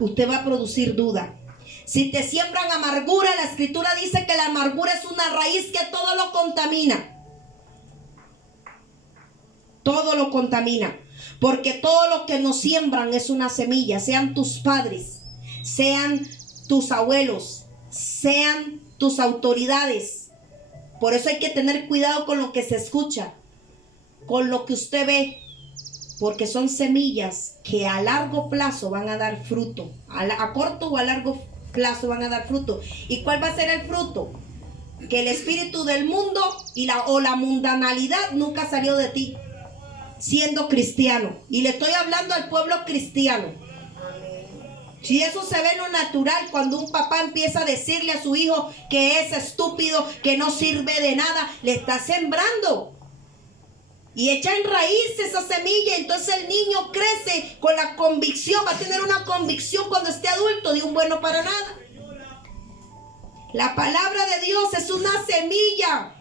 usted va a producir duda. Si te siembran amargura, la escritura dice que la amargura es una raíz que todo lo contamina. Todo lo contamina. Porque todo lo que nos siembran es una semilla. Sean tus padres, sean tus abuelos, sean tus autoridades. Por eso hay que tener cuidado con lo que se escucha, con lo que usted ve. Porque son semillas que a largo plazo van a dar fruto. A corto o a largo plazo van a dar fruto. ¿Y cuál va a ser el fruto? Que el espíritu del mundo o la mundanalidad nunca salió de ti, siendo cristiano. Y le estoy hablando al pueblo cristiano. Si eso se ve en lo natural, cuando un papá empieza a decirle a su hijo que es estúpido, que no sirve de nada, le está sembrando. Y echa en raíz esa semilla. Entonces el niño crece con la convicción, va a tener una convicción cuando esté adulto de un bueno para nada. La palabra de Dios es una semilla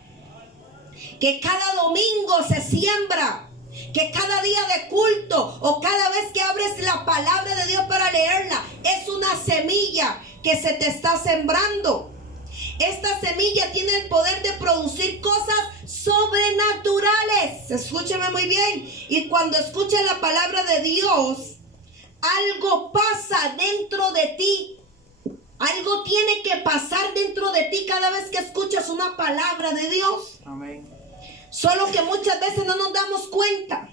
que cada domingo se siembra, que cada día de culto o cada vez que abres la palabra de Dios para leerla, es una semilla que se te está sembrando. Esta semilla tiene el poder de producir cosas sobrenaturales. Escúcheme muy bien. Y cuando escuchas la palabra de Dios, algo pasa dentro de ti. Algo tiene que pasar dentro de ti cada vez que escuchas una palabra de Dios. Amén. Solo que muchas veces no nos damos cuenta.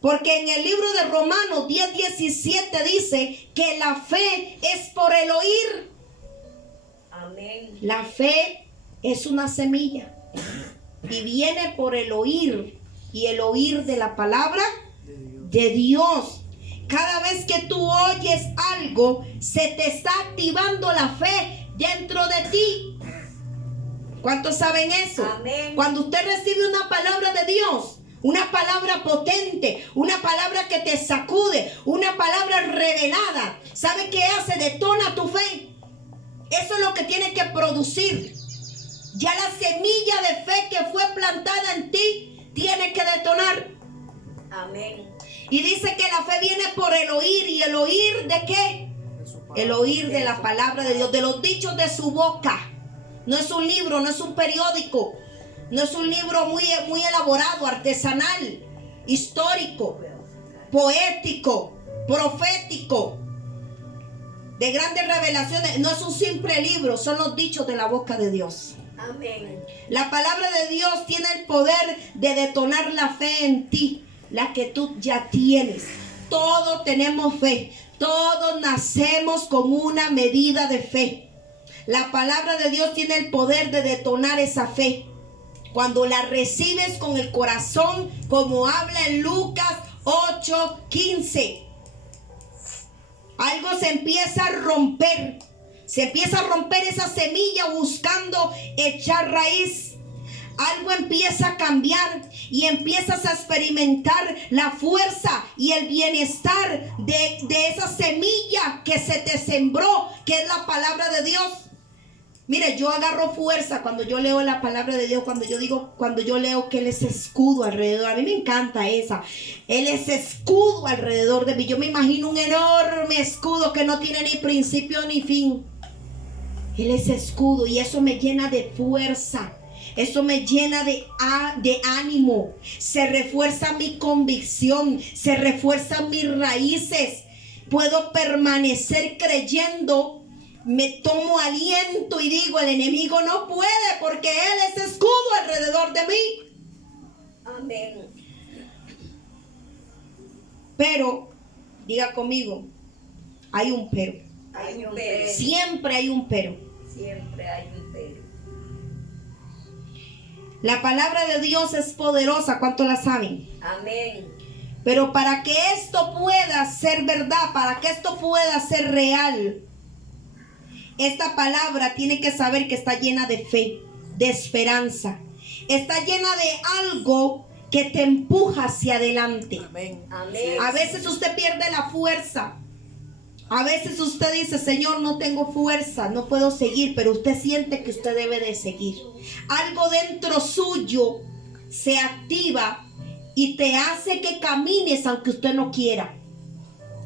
Porque en el libro de Romanos 10:17 dice que la fe es por el oír. Amén. La fe es una semilla y viene por el oír, y el oír de la palabra de Dios. Cada vez que tú oyes algo, se te está activando la fe dentro de ti. ¿Cuántos saben eso? Amén. Cuando usted recibe una palabra de Dios, una palabra potente, una palabra que te sacude, una palabra revelada, ¿sabe qué hace? Detona tu fe. Eso es lo que tiene que producir. Ya la semilla de fe que fue plantada en ti tiene que detonar. Amén. Y dice que la fe viene por el oír. ¿Y el oír de qué? El oír de la palabra de Dios, de los dichos de su boca. No es un libro, no es un periódico, no es un libro muy elaborado, artesanal, histórico, poético, profético, de grandes revelaciones. No es un simple libro, son los dichos de la boca de Dios. Amén. La palabra de Dios tiene el poder de detonar la fe en ti, la que tú ya tienes. Todos tenemos fe, todos nacemos con una medida de fe. La palabra de Dios tiene el poder de detonar esa fe. Cuando la recibes con el corazón, como habla en Lucas 8:15. Algo se empieza a romper. Se empieza a romper esa semilla buscando echar raíz. Algo empieza a cambiar y empiezas a experimentar la fuerza y el bienestar de esa semilla que se te sembró, que es la palabra de Dios. Mire, yo agarro fuerza cuando yo leo la palabra de Dios, cuando yo leo que Él es escudo alrededor. A mí me encanta esa. Él es escudo alrededor de mí. Yo me imagino un enorme escudo que no tiene ni principio ni fin. Él es escudo y eso me llena de fuerza. Eso me llena de ánimo. Se refuerza mi convicción. Se refuerzan mis raíces. Puedo permanecer creyendo. Me tomo aliento y digo, el enemigo no puede porque Él es escudo alrededor de mí. Amén. Pero, diga conmigo, hay un pero. Hay un pero. Siempre hay un pero. Siempre hay un pero. La palabra de Dios es poderosa, ¿cuánto la saben? Amén. Pero para que esto pueda ser verdad, para que esto pueda ser real, esta palabra tiene que saber que está llena de fe, de esperanza. Está llena de algo que te empuja hacia adelante. Amén. Amén. A veces usted pierde la fuerza. A veces usted dice, Señor, no tengo fuerza, no puedo seguir, pero usted siente que usted debe de seguir. Algo dentro suyo se activa y te hace que camines aunque usted no quiera.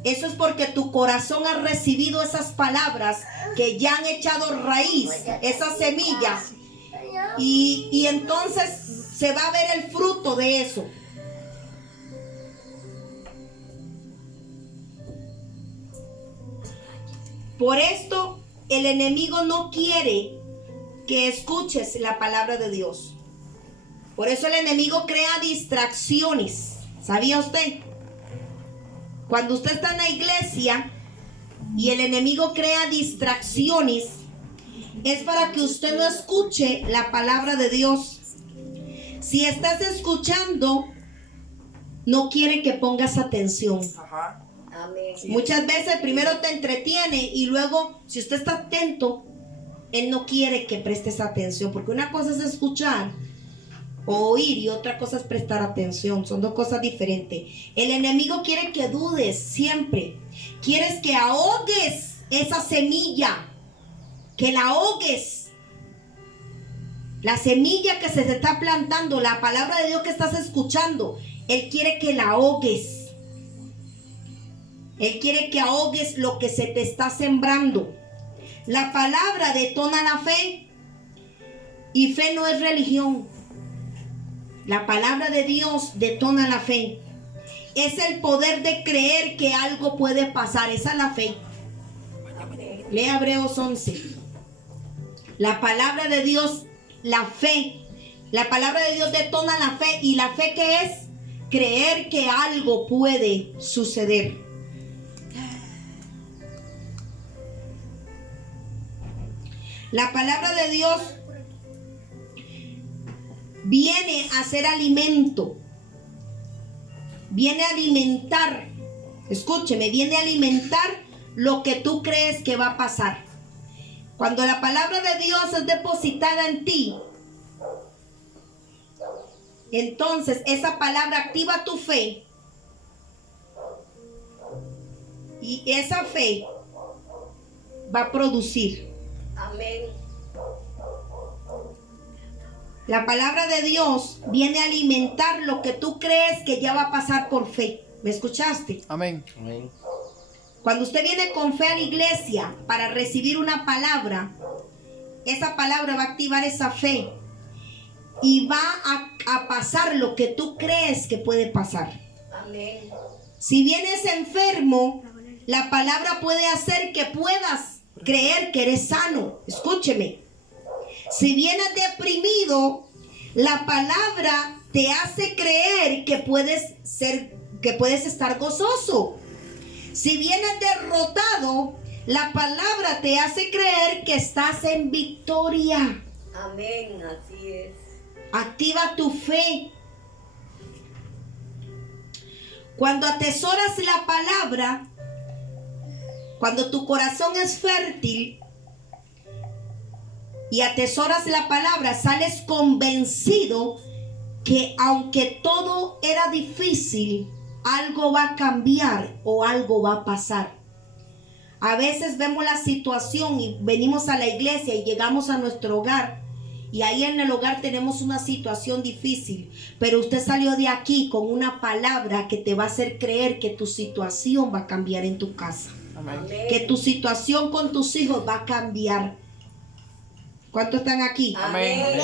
eso es porque tu corazón ha recibido esas palabras que ya han echado raíz, esas semillas. Y entonces se va a ver el fruto de eso. Por esto el enemigo no quiere que escuches la palabra de Dios. Por eso el enemigo crea distracciones. ¿Sabía usted? Cuando usted está en la iglesia y el enemigo crea distracciones, es para que usted no escuche la palabra de Dios. Si estás escuchando, no quiere que pongas atención. Ajá. Amén. Muchas veces primero te entretiene y luego, si usted está atento, él no quiere que prestes atención, porque una cosa es escuchar o oír y otra cosa es prestar atención. Son dos cosas diferentes. El enemigo quiere que dudes siempre. Quieres que ahogues esa semilla, que la ahogues. La semilla que se te está plantando, la palabra de Dios que estás escuchando, él quiere que la ahogues. Él quiere que ahogues lo que se te está sembrando. La palabra detona la fe. Y fe no es religión. La palabra de Dios detona la fe. Es el poder de creer que algo puede pasar. Esa es la fe. Lea Hebreos 11. La palabra de Dios, la fe. La palabra de Dios detona la fe. ¿Y la fe qué es? Creer que algo puede suceder. La palabra de Dios viene a ser alimento. Viene a alimentar. Escúcheme, viene a alimentar lo que tú crees que va a pasar. Cuando la palabra de Dios es depositada en ti, entonces esa palabra activa tu fe. Y esa fe va a producir. Amén. La palabra de Dios viene a alimentar lo que tú crees que ya va a pasar por fe. ¿Me escuchaste? Amén. Amén. Cuando usted viene con fe a la iglesia para recibir una palabra, esa palabra va a activar esa fe y va a pasar lo que tú crees que puede pasar. Amén. Si vienes enfermo, la palabra puede hacer que puedas creer que eres sano. Escúcheme. Si vienes deprimido, la palabra te hace creer que puedes estar gozoso. Si vienes derrotado, la palabra te hace creer que estás en victoria. Amén. Así es. Activa tu fe. Cuando atesoras la palabra, cuando tu corazón es fértil y atesoras la palabra, sales convencido que aunque todo era difícil, algo va a cambiar o algo va a pasar. A veces vemos la situación y venimos a la iglesia y llegamos a nuestro hogar y ahí en el hogar tenemos una situación difícil, pero usted salió de aquí con una palabra que te va a hacer creer que tu situación va a cambiar en tu casa. Amén. Que tu situación con tus hijos va a cambiar. ¿Cuántos están aquí? Amén.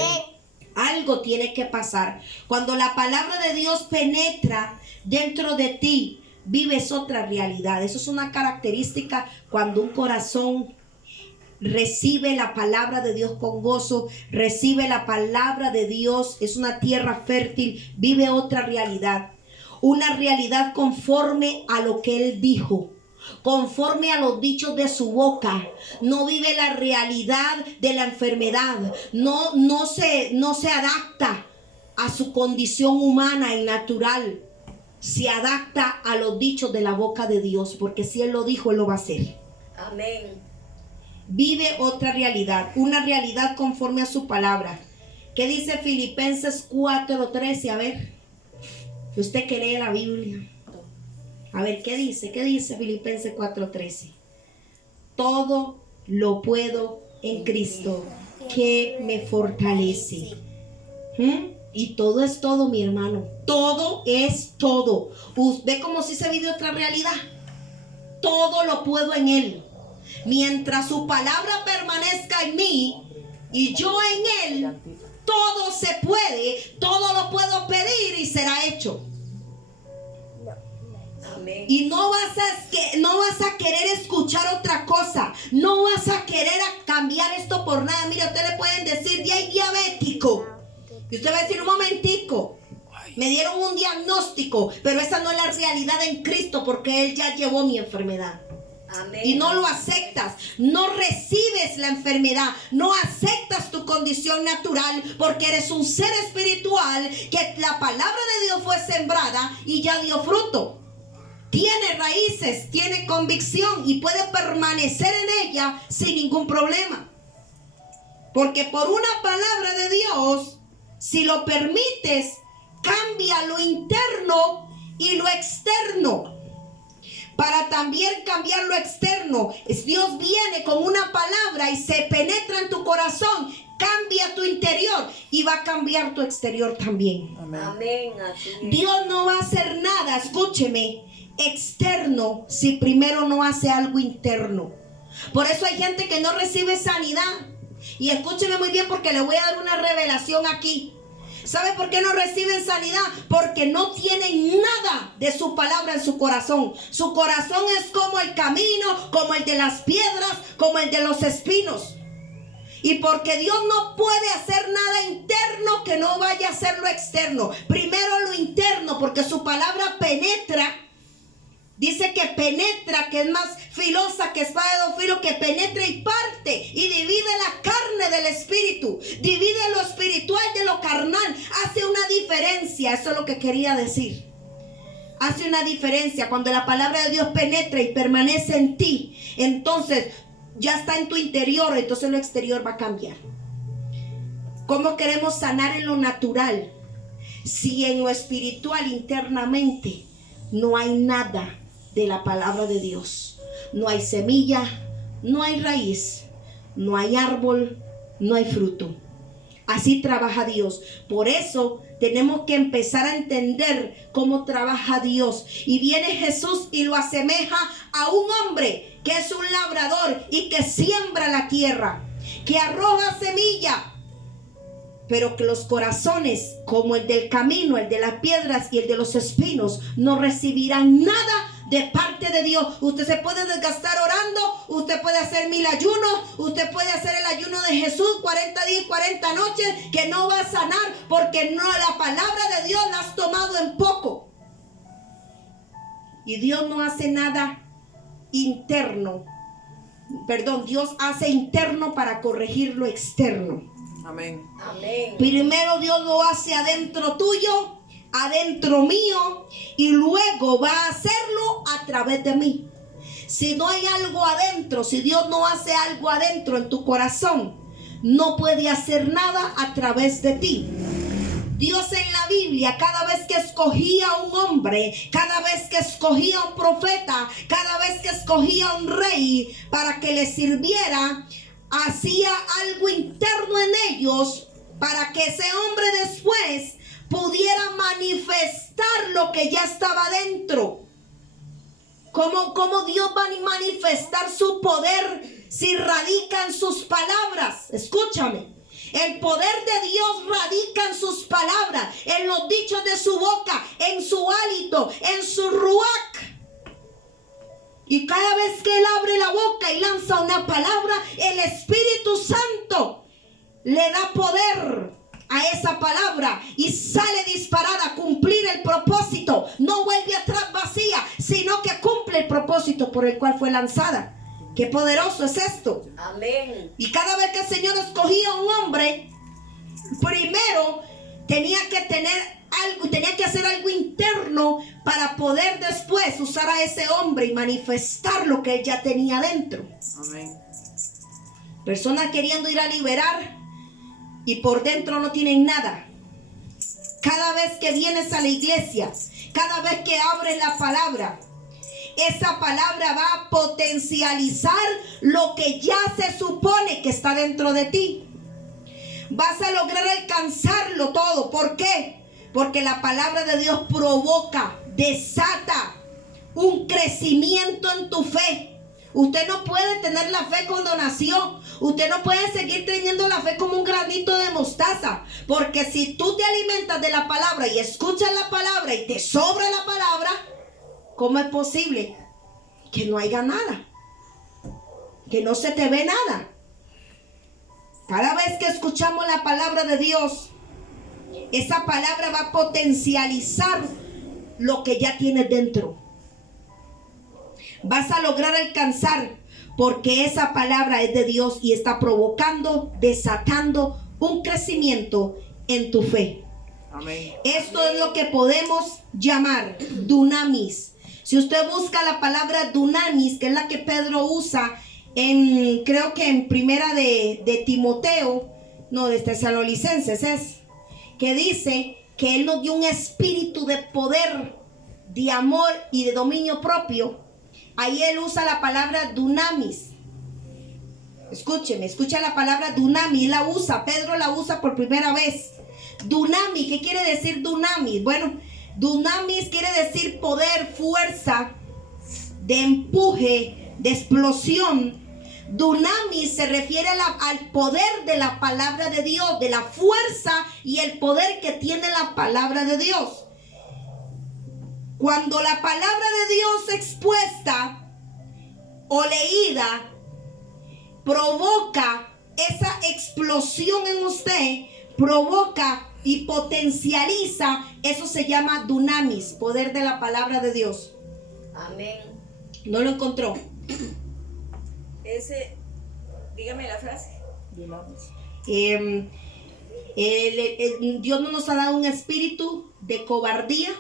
Algo tiene que pasar. Cuando la palabra de Dios penetra dentro de ti, vives otra realidad. Eso es una característica cuando un corazón recibe la palabra de Dios con gozo, recibe la palabra de Dios, es una tierra fértil, vive otra realidad. Una realidad conforme a lo que Él dijo, conforme a los dichos de su boca. No vive la realidad de la enfermedad, no se adapta a su condición humana y natural. Se adapta a los dichos de la boca de Dios, porque si Él lo dijo, Él lo va a hacer. Amén. Vive otra realidad, una realidad conforme a su palabra. ¿Qué dice Filipenses 4:13? A ver, usted que lee la Biblia. A ver, ¿qué dice? ¿Qué dice Filipenses 4:13? Todo lo puedo en Cristo que me fortalece. Y todo es todo, mi hermano. Todo es todo. ¿Ve cómo si se vive otra realidad? todo lo puedo en Él. Mientras su palabra permanezca en mí y yo en Él, todo se puede, todo lo puedo pedir y será hecho. Amén. Y no vas a querer escuchar otra cosa. No vas a querer cambiar esto por nada. Mira, usted le pueden decir, ya hay diabético. Y usted va a decir, un momentico, me dieron un diagnóstico, pero esa no es la realidad en Cristo, porque Él ya llevó mi enfermedad. Amén. Y no lo aceptas, no recibes la enfermedad, no aceptas tu condición natural, porque eres un ser espiritual que la palabra de Dios fue sembrada y ya dio fruto. Tiene raíces, tiene convicción y puede permanecer en ella sin ningún problema. Porque por una palabra de Dios, si lo permites, cambia lo interno y lo externo. Para también cambiar lo externo, Dios viene con una palabra y se penetra en tu corazón, cambia tu interior y va a cambiar tu exterior también. Amén. Amén. Así es. Dios no va a hacer nada, escúcheme, externo si primero no hace algo interno. Por eso hay gente que no recibe sanidad. Y escúcheme muy bien, porque le voy a dar una revelación aquí. ¿Sabe por qué no reciben sanidad? Porque no tienen nada de su palabra en su corazón. Su corazón es como el camino, como el de las piedras, como el de los espinos. Y porque Dios no puede hacer nada interno que no vaya a hacer lo externo. Primero lo interno, porque su palabra penetra. Dice que penetra, que es más filosa que espada de dos filos, que penetra y parte y divide la carne del espíritu, divide lo espiritual de lo carnal, hace una diferencia. Eso es lo que quería decir. Hace una diferencia. Cuando la palabra de Dios penetra y permanece en ti, entonces ya está en tu interior, entonces lo exterior va a cambiar. ¿Cómo queremos sanar en lo natural si en lo espiritual internamente no hay nada de la palabra de Dios? No hay semilla, no hay raíz, no hay árbol, no hay fruto. Así trabaja Dios. Por eso tenemos que empezar a entender cómo trabaja Dios. Y viene Jesús y lo asemeja a un hombre que es un labrador y que siembra la tierra, que arroja semilla, pero que los corazones, como el del camino, el de las piedras y el de los espinos, no recibirán nada de parte de Dios. Usted se puede desgastar orando, usted puede hacer 1000 ayunos, usted puede hacer el ayuno de Jesús, 40 días y 40 noches, que no va a sanar, porque no, la palabra de Dios la has tomado en poco. Y Dios no hace nada interno. Dios hace interno para corregir lo externo. Amén. Amén. Primero Dios lo hace adentro tuyo, adentro mío, y luego va a hacerlo a través de mí. Si no hay algo adentro, si Dios no hace algo adentro en tu corazón, no puede hacer nada a través de ti. Dios en la Biblia, cada vez que escogía a un hombre, cada vez que escogía a un profeta, cada vez que escogía a un rey para que le sirviera, hacía algo interno en ellos para que ese hombre después pudiera manifestar lo que ya estaba dentro. ¿Cómo Dios va a manifestar su poder si radica en sus palabras? Escúchame. El poder de Dios radica en sus palabras, en los dichos de su boca, en su hálito, en su ruach. Y cada vez que Él abre la boca y lanza una palabra, el Espíritu Santo le da poder a esa palabra y sale disparada a cumplir el propósito. No vuelve atrás vacía, sino que cumple el propósito por el cual fue lanzada. ¡Qué poderoso es esto! Amén. Y cada vez que el Señor escogía a un hombre, primero tenía que hacer algo interno para poder después usar a ese hombre y manifestar lo que él ya tenía dentro. Amén. Personas queriendo ir a liberar y por dentro no tienen nada. Cada vez que vienes a la iglesia, cada vez que abres la palabra, esa palabra va a potencializar lo que ya se supone que está dentro de ti. Vas a lograr alcanzarlo todo. ¿Por qué? Porque la palabra de Dios provoca, desata un crecimiento en tu fe. Usted no puede tener la fe cuando nació. Usted no puede seguir teniendo la fe como un granito de mostaza. Porque si tú te alimentas de la palabra y escuchas la palabra y te sobra la palabra, ¿cómo es posible que no haya nada? Que no se te ve nada. Cada vez que escuchamos la palabra de Dios, esa palabra va a potencializar lo que ya tienes dentro. Vas a lograr alcanzar, porque esa palabra es de Dios y está provocando, desatando un crecimiento en tu fe. Amén. Esto es lo que podemos llamar dunamis. Si usted busca la palabra dunamis, que es la que Pedro usa creo que en primera de Timoteo, no, de Tesalonicenses es, que dice que Él nos dio un espíritu de poder, de amor y de dominio propio. Ahí Él usa la palabra dunamis. Escúcheme, escucha la palabra dunamis, la usa, Pedro la usa por primera vez. Dunamis, ¿qué quiere decir dunamis? Bueno, dunamis quiere decir poder, fuerza, de empuje, de explosión. Dunamis se refiere al poder de la palabra de Dios, de la fuerza y el poder que tiene la palabra de Dios. Cuando la palabra de Dios expuesta o leída provoca esa explosión en usted, provoca y potencializa, eso se llama dunamis, poder de la palabra de Dios. Amén. ¿No lo encontró? Dígame la frase. Dios no nos ha dado un espíritu de cobardía,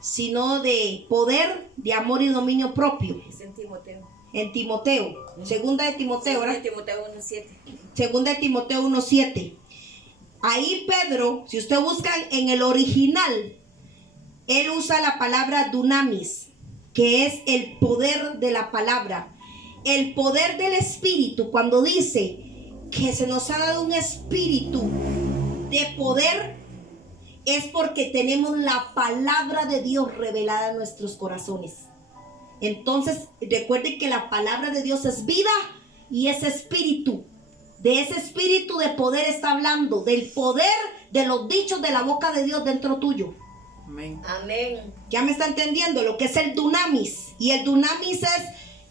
sino de poder, de amor y dominio propio. Es en Timoteo. En Timoteo, segunda de Timoteo, ¿verdad? Timoteo 1:7. Segunda de Timoteo 1:7. Ahí Pedro, si usted busca en el original, él usa la palabra dunamis, que es el poder de la palabra. El poder del espíritu, cuando dice que se nos ha dado un espíritu de poder, es porque tenemos la palabra de Dios revelada en nuestros corazones. Entonces, recuerden que la palabra de Dios es vida y es espíritu. De ese espíritu de poder está hablando, del poder de los dichos de la boca de Dios dentro tuyo. Amén. Amén. Ya me está entendiendo lo que es el dunamis. Y el dunamis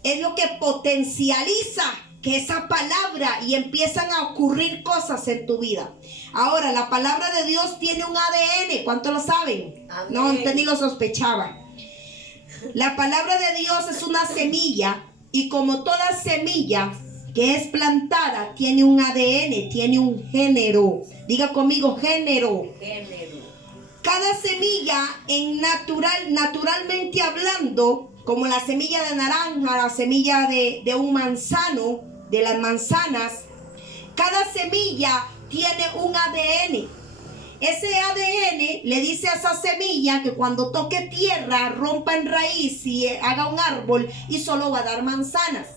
es lo que potencializa que esa palabra y empiezan a ocurrir cosas en tu vida. Ahora, la palabra de Dios tiene un ADN. ¿Cuántos lo saben? Amén. No, usted ni lo sospechaba. La palabra de Dios es una semilla y como toda semilla que es plantada, tiene un ADN, tiene un género. Diga conmigo, género. Género. Cada semilla naturalmente hablando, como la semilla de naranja, la semilla de un manzano, de las manzanas, cada semilla tiene un ADN. Ese ADN le dice a esa semilla que cuando toque tierra, rompa en raíz y haga un árbol y solo va a dar manzanas.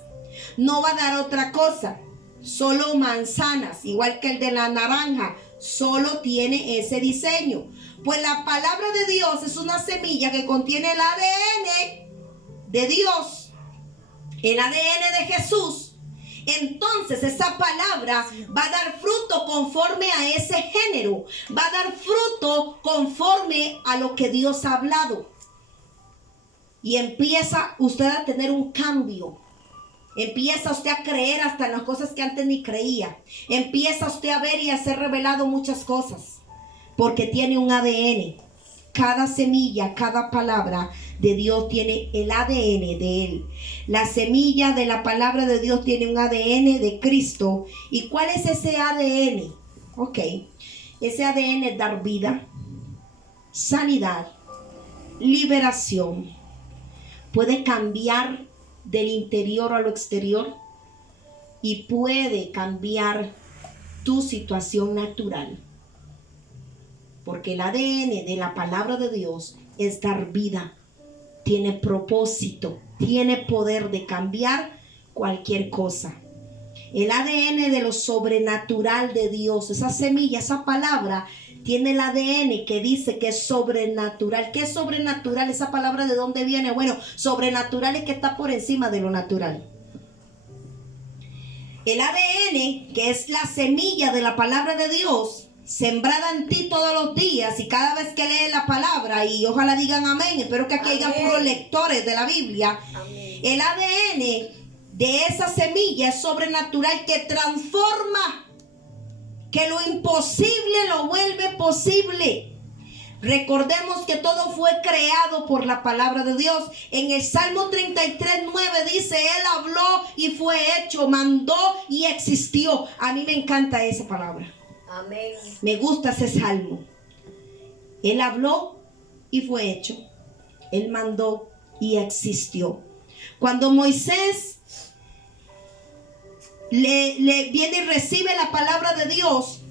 No va a dar otra cosa, solo manzanas, igual que el de la naranja, solo tiene ese diseño. Pues la palabra de Dios es una semilla que contiene el ADN de Dios, el ADN de Jesús. Entonces esa palabra va a dar fruto conforme a ese género, va a dar fruto conforme a lo que Dios ha hablado. Y empieza usted a tener un cambio. Empieza usted a creer hasta en las cosas que antes ni creía. Empieza usted a ver y a ser revelado muchas cosas. Porque tiene un ADN. Cada semilla, cada palabra de Dios tiene el ADN de Él. La semilla de la palabra de Dios tiene un ADN de Cristo. ¿Y cuál es ese ADN? Ok. Ese ADN es dar vida, sanidad, liberación. Puede cambiar del interior a lo exterior y puede cambiar tu situación natural, porque el ADN de la palabra de Dios es dar vida, tiene propósito, tiene poder de cambiar cualquier cosa. El ADN de lo sobrenatural de Dios, esa semilla, esa palabra tiene el ADN que dice que es sobrenatural. ¿Qué es sobrenatural? Esa palabra, ¿de dónde viene? Bueno, sobrenatural es que está por encima de lo natural. El ADN, que es la semilla de la palabra de Dios, sembrada en ti todos los días y cada vez que lees la palabra, y ojalá digan amén, espero que aquí hayan puros lectores de la Biblia. Amén. El ADN de esa semilla es sobrenatural, que transforma, que lo imposible lo vuelve posible. Recordemos que todo fue creado por la palabra de Dios. En el Salmo 33:9 dice, Él habló y fue hecho, mandó y existió. A mí me encanta esa palabra. Amén. Me gusta ese salmo. Él habló y fue hecho. Él mandó y existió. Cuando Moisés le viene y recibe la palabra de Dios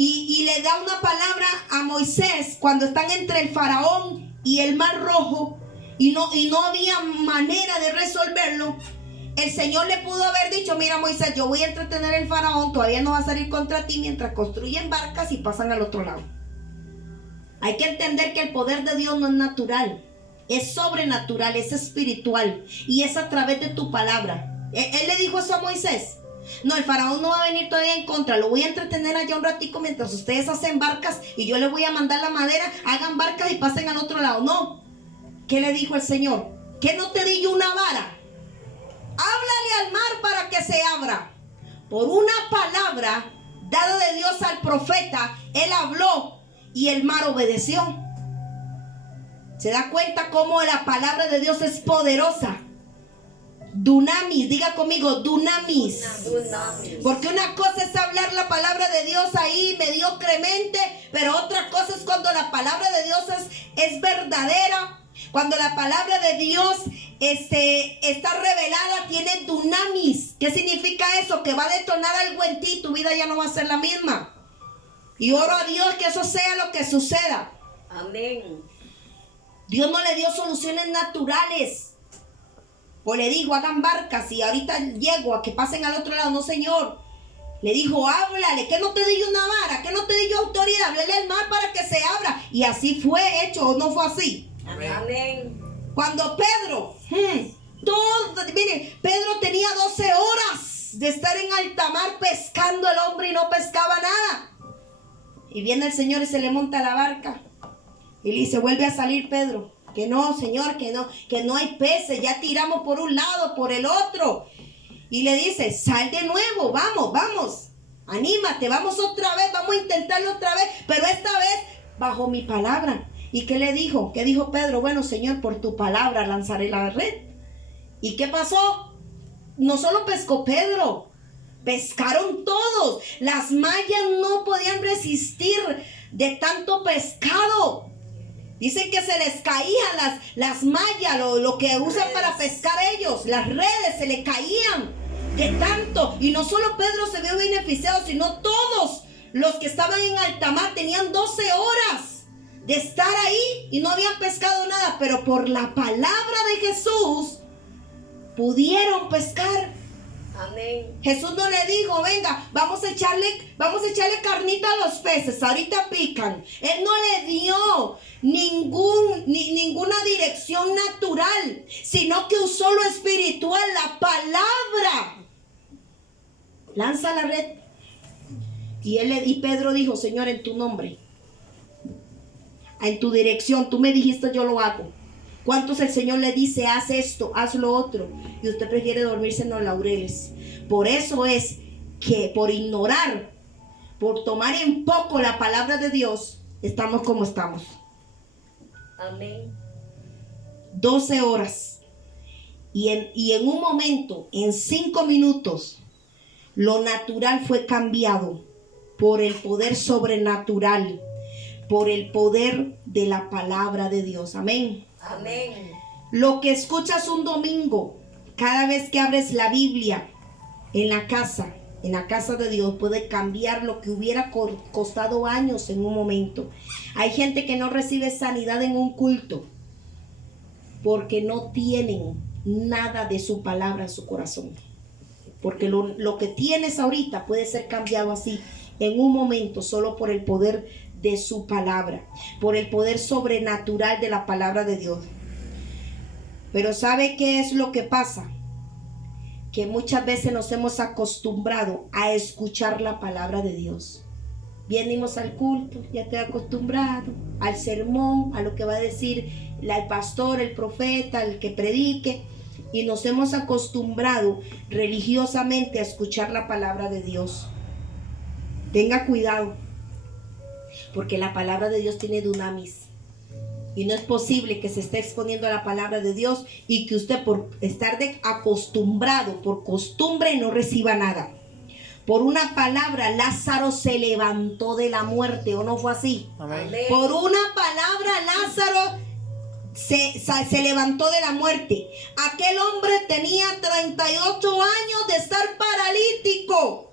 y le da una palabra a Moisés cuando están entre el faraón y el mar rojo y no había manera de resolverlo, el Señor le pudo haber dicho, mira Moisés, yo voy a entretener el faraón, todavía no va a salir contra ti mientras construyen barcas y pasan al otro lado. Hay que entender que el poder de Dios no es natural, es sobrenatural, es espiritual y es a través de tu palabra. Él le dijo eso a Moisés. No, el faraón no va a venir todavía en contra, lo voy a entretener allá un ratico mientras ustedes hacen barcas y yo les voy a mandar la madera, hagan barcas y pasen al otro lado. No. ¿Qué le dijo el Señor? ¿Que no te di yo una vara? Háblale al mar para que se abra. Por una palabra dada de Dios al profeta, él habló y el mar obedeció. ¿Se da cuenta cómo la palabra de Dios es poderosa? Dunamis, diga conmigo, dunamis. Porque una cosa es hablar la palabra de Dios ahí mediocremente, pero otra cosa es cuando la palabra de Dios es verdadera. Cuando la palabra de Dios está revelada, tiene dunamis. ¿Qué significa eso? Que va a detonar algo en ti, tu vida ya no va a ser la misma. Y oro a Dios que eso sea lo que suceda. Amén. Dios no le dio soluciones naturales. O le dijo, hagan barcas y ahorita llego a que pasen al otro lado. No, Señor. Le dijo, háblale, que no te di una vara, que no te di yo autoridad, háblale al mar para que se abra. Y así fue hecho, ¿o no fue así? Amén. Cuando Pedro, miren, Pedro tenía 12 horas de estar en alta mar pescando el hombre y no pescaba nada. Y viene el Señor y se le monta a la barca. Y le dice, vuelve a salir Pedro. Que no, Señor, que no hay peces, ya tiramos por un lado, por el otro. Y le dice, sal de nuevo, vamos, anímate, vamos otra vez, vamos a intentarlo otra vez, pero esta vez bajo mi palabra. ¿Y qué le dijo? ¿Qué dijo Pedro? Bueno, Señor, por tu palabra lanzaré la red. ¿Y qué pasó? No solo pescó Pedro, pescaron todos. Las mallas no podían resistir de tanto pescado. Dicen que se les caían las mallas, lo que usan para pescar ellos, las redes se les caían de tanto. Y no solo Pedro se vio beneficiado, sino todos los que estaban en alta mar tenían 12 horas de estar ahí y no habían pescado nada. Pero por la palabra de Jesús pudieron pescar. Amén. Jesús no le dijo, venga, vamos a echarle carnita a los peces, ahorita pican. Él no le dio ninguna dirección natural, sino que usó lo espiritual, la palabra. Lanza la red. Y Pedro dijo, Señor, en tu nombre, en tu dirección, tú me dijiste, yo lo hago. ¿Cuántos el Señor le dice, haz esto, haz lo otro? Y usted prefiere dormirse en los laureles. Por eso es que por ignorar, por tomar en poco la palabra de Dios, estamos como estamos. Amén. 12 horas. Y en un momento, en 5 minutos, lo natural fue cambiado por el poder sobrenatural, por el poder de la palabra de Dios. Amén. Amén. Lo que escuchas un domingo, cada vez que abres la Biblia en la casa de Dios, puede cambiar lo que hubiera costado años en un momento. Hay gente que no recibe sanidad en un culto porque no tienen nada de su palabra en su corazón. Porque lo que tienes ahorita puede ser cambiado así en un momento, solo por el poder de su palabra, por el poder sobrenatural de la palabra de Dios. Pero ¿sabe qué es lo que pasa? Que muchas veces nos hemos acostumbrado a escuchar la palabra de Dios. Venimos al culto, ya estoy acostumbrado al sermón, a lo que va a decir el pastor, el profeta, el que predique, y nos hemos acostumbrado religiosamente a escuchar la palabra de Dios. Tenga cuidado, porque la palabra de Dios tiene dunamis. Y no es posible que se esté exponiendo a la palabra de Dios y que usted, por estar acostumbrado, por costumbre, no reciba nada. Por una palabra, Lázaro se levantó de la muerte, ¿o no fue así? Amén. Por una palabra, Lázaro se levantó de la muerte. Aquel hombre tenía 38 años de estar paralítico,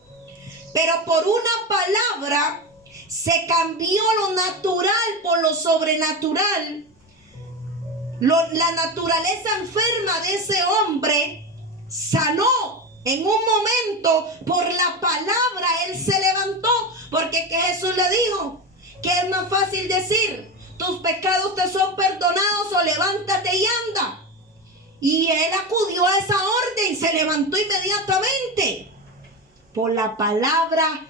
pero por una palabra se cambió lo natural por lo sobrenatural. La naturaleza enferma de ese hombre sanó en un momento. Por la palabra él se levantó, porque que Jesús le dijo que es más fácil decir: tus pecados te son perdonados, o levántate y anda. Y él acudió a esa orden, se levantó inmediatamente por la palabra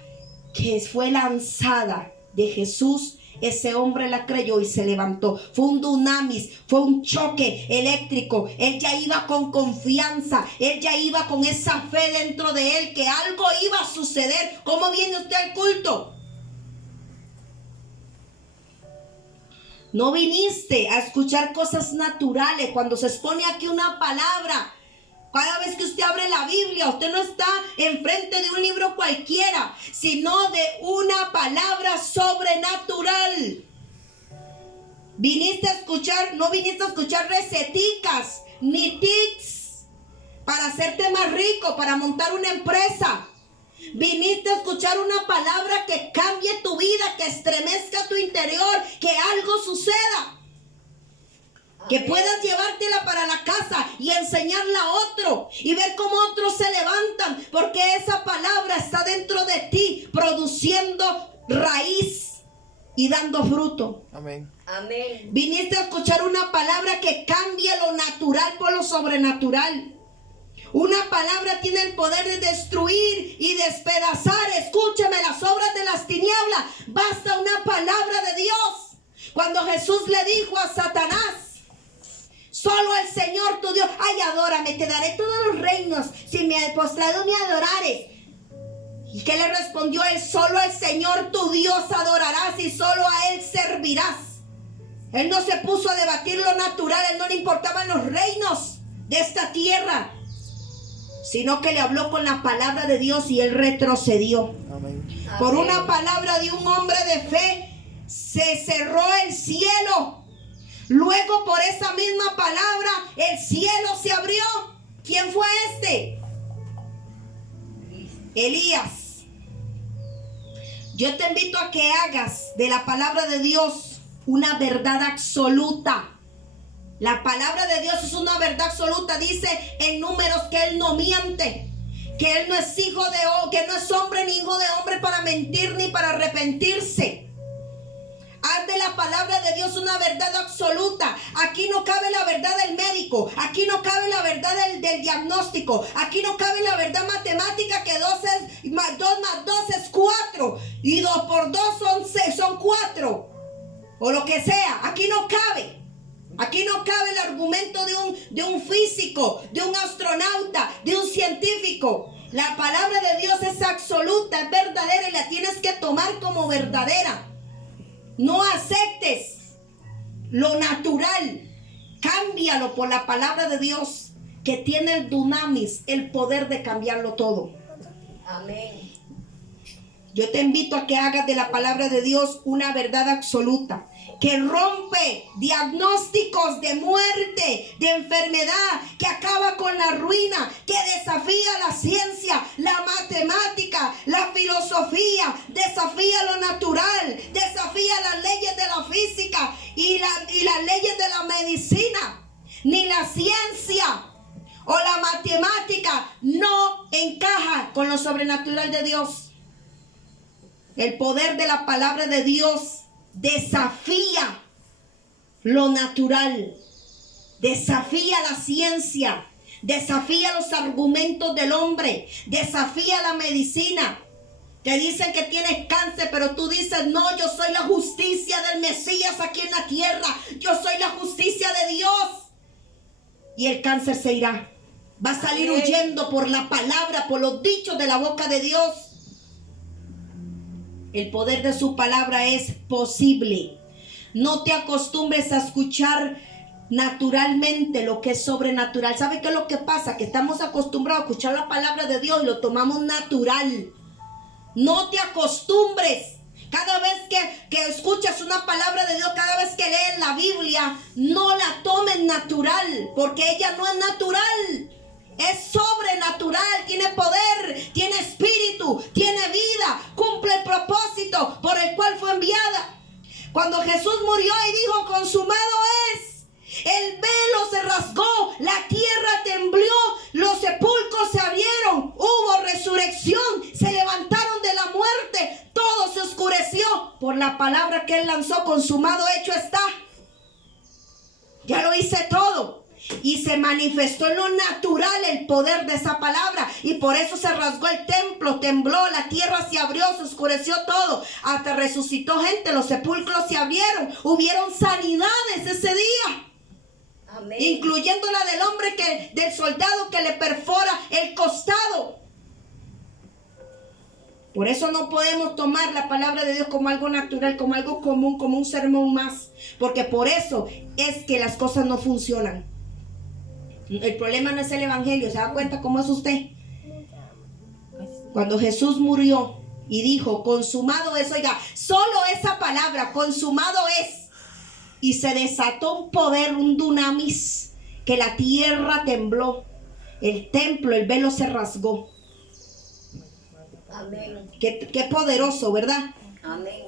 que fue lanzada de Jesús. Ese hombre la creyó y se levantó. Fue un dunamis, fue un choque eléctrico. Él ya iba con confianza, él ya iba con esa fe dentro de él que algo iba a suceder. ¿Cómo viene usted al culto? No viniste a escuchar cosas naturales. Cuando se expone aquí una palabra, cada vez que usted abre la Biblia, usted no está enfrente de un libro cualquiera, sino de una palabra sobrenatural. Viniste a escuchar, no viniste a escuchar receticas ni tips para hacerte más rico, para montar una empresa. Viniste a escuchar una palabra que cambie tu vida, que estremezca tu interior, que algo suceda. Que puedas llevártela para la casa y enseñarla a otro y ver cómo otros se levantan, porque esa palabra está dentro de ti, produciendo raíz y dando fruto. Amén. Amén. Viniste a escuchar una palabra que cambie lo natural por lo sobrenatural. Una palabra tiene el poder de destruir y despedazar. Escúcheme, las obras de las tinieblas. Basta una palabra de Dios. Cuando Jesús le dijo a Satanás: solo el Señor tu Dios, ay, adórame, te daré todos los reinos si me postrado me adorares. ¿Y qué le respondió él? Solo el Señor tu Dios adorarás y solo a él servirás. Él no se puso a debatir lo natural, él no le importaban los reinos de esta tierra, sino que le habló con la palabra de Dios y él retrocedió. Amén. Por una palabra de un hombre de fe se cerró el cielo. Luego, por esa misma palabra, el cielo se abrió. ¿Quién fue este? Elías. Yo te invito a que hagas de la palabra de Dios una verdad absoluta. La palabra de Dios es una verdad absoluta. Dice en Números que Él no miente, que Él no es hijo de que no es hombre ni hijo de hombre para mentir ni para arrepentirse. Haz de la palabra de Dios una verdad absoluta. Aquí no cabe la verdad del médico. Aquí no cabe la verdad del diagnóstico. Aquí no cabe la verdad matemática que 2 más 2 es 4. Y 2 por 2 son 4. O lo que sea. Aquí no cabe. Aquí no cabe el argumento de un físico, de un astronauta, de un científico. La palabra de Dios es absoluta, es verdadera y la tienes que tomar como verdadera. No aceptes lo natural. Cámbialo por la palabra de Dios, que tiene el dunamis, el poder de cambiarlo todo. Amén. Yo te invito a que hagas de la palabra de Dios una verdad absoluta, que rompe diagnósticos de muerte, de enfermedad, que acaba con la ruina, que desafía la ciencia, la matemática, la filosofía, desafía lo natural, desafía las leyes de la física y las leyes de la medicina. Ni la ciencia o la matemática no encaja con lo sobrenatural de Dios. El poder de la palabra de Dios desafía lo natural, desafía la ciencia, desafía los argumentos del hombre, desafía la medicina. Te dicen que tienes cáncer, pero tú dices, no, yo soy la justicia del Mesías aquí en la tierra. Yo soy la justicia de Dios. Y el cáncer se irá. Va a salir huyendo por la palabra, por los dichos de la boca de Dios. El poder de su palabra es posible. No te acostumbres a escuchar naturalmente lo que es sobrenatural. ¿Sabe qué es lo que pasa? Que estamos acostumbrados a escuchar la palabra de Dios y lo tomamos natural. No te acostumbres. Cada vez que escuchas una palabra de Dios, cada vez que lees la Biblia, no la tomes natural, porque ella no es natural. Es sobrenatural, tiene poder, tiene espíritu, tiene vida, cumple el propósito por el cual fue enviada. Cuando Jesús murió y dijo, consumado es, el velo se rasgó, la tierra tembló, los sepulcros se abrieron, hubo resurrección, se levantaron de la muerte, todo se oscureció por la palabra que él lanzó, consumado, hecho está. Ya lo hice todo. Y se manifestó en lo natural el poder de esa palabra. Y por eso se rasgó el templo, tembló, la tierra se abrió, se oscureció todo. Hasta resucitó gente, los sepulcros se abrieron. Hubieron sanidades ese día. Amén. Incluyendo la del hombre del soldado que le perfora el costado. Por eso no podemos tomar la palabra de Dios como algo natural, como algo común, como un sermón más. Porque por eso es que las cosas no funcionan. El problema no es el evangelio. ¿Se da cuenta cómo es usted? Cuando Jesús murió y dijo, consumado es, oiga, solo esa palabra, consumado es. Y se desató un poder, un dunamis, que la tierra tembló. El templo, el velo se rasgó. Amén. Qué poderoso, ¿verdad? Amén.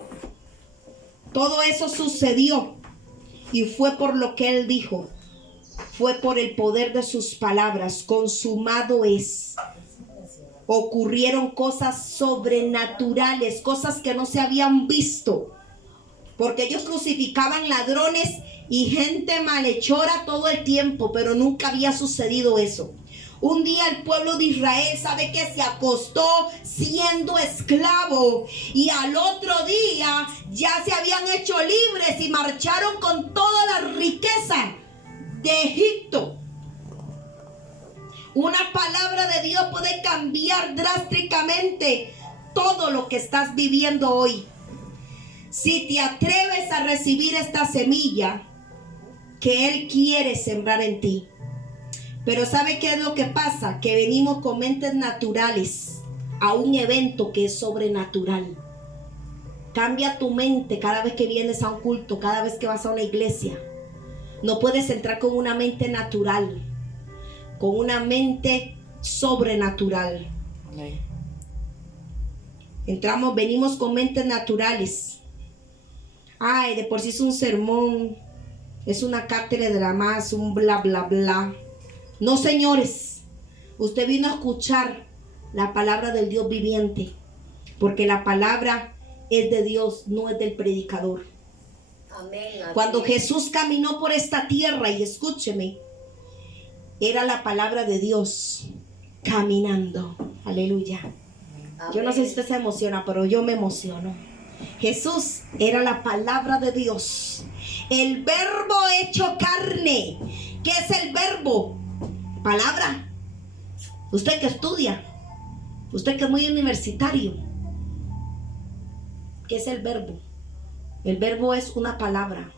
Todo eso sucedió y fue por lo que él dijo. Fue por el poder de sus palabras. Consumado es. Ocurrieron cosas sobrenaturales, cosas que no se habían visto. Porque ellos crucificaban ladrones y gente malhechora todo el tiempo, pero nunca había sucedido eso. Un día el pueblo de Israel, ¿sabe qué? Se acostó siendo esclavo y al otro día ya se habían hecho libres y marcharon con toda la riqueza de Egipto. Una palabra de Dios puede cambiar drásticamente todo lo que estás viviendo hoy. Si te atreves a recibir esta semilla que Él quiere sembrar en ti. Pero ¿sabe qué es lo que pasa? Que venimos con mentes naturales a un evento que es sobrenatural. Cambia tu mente cada vez que vienes a un culto, cada vez que vas a una iglesia. No puedes entrar con una mente natural, con una mente sobrenatural. Amén. Venimos con mentes naturales. Ay, de por sí es un sermón, es una cátedra más, un bla bla bla. No, señores, usted vino a escuchar la palabra del Dios viviente, porque la palabra es de Dios, no es del predicador. Amén, amén. Cuando Jesús caminó por esta tierra, y escúcheme, era la palabra de Dios caminando. Aleluya. Amén. Yo no sé si usted se emociona, pero yo me emociono. Jesús era la palabra de Dios, el verbo hecho carne. ¿Qué es el verbo? Palabra. Usted que estudia, usted que es muy universitario, ¿qué es el verbo? El verbo es una palabra.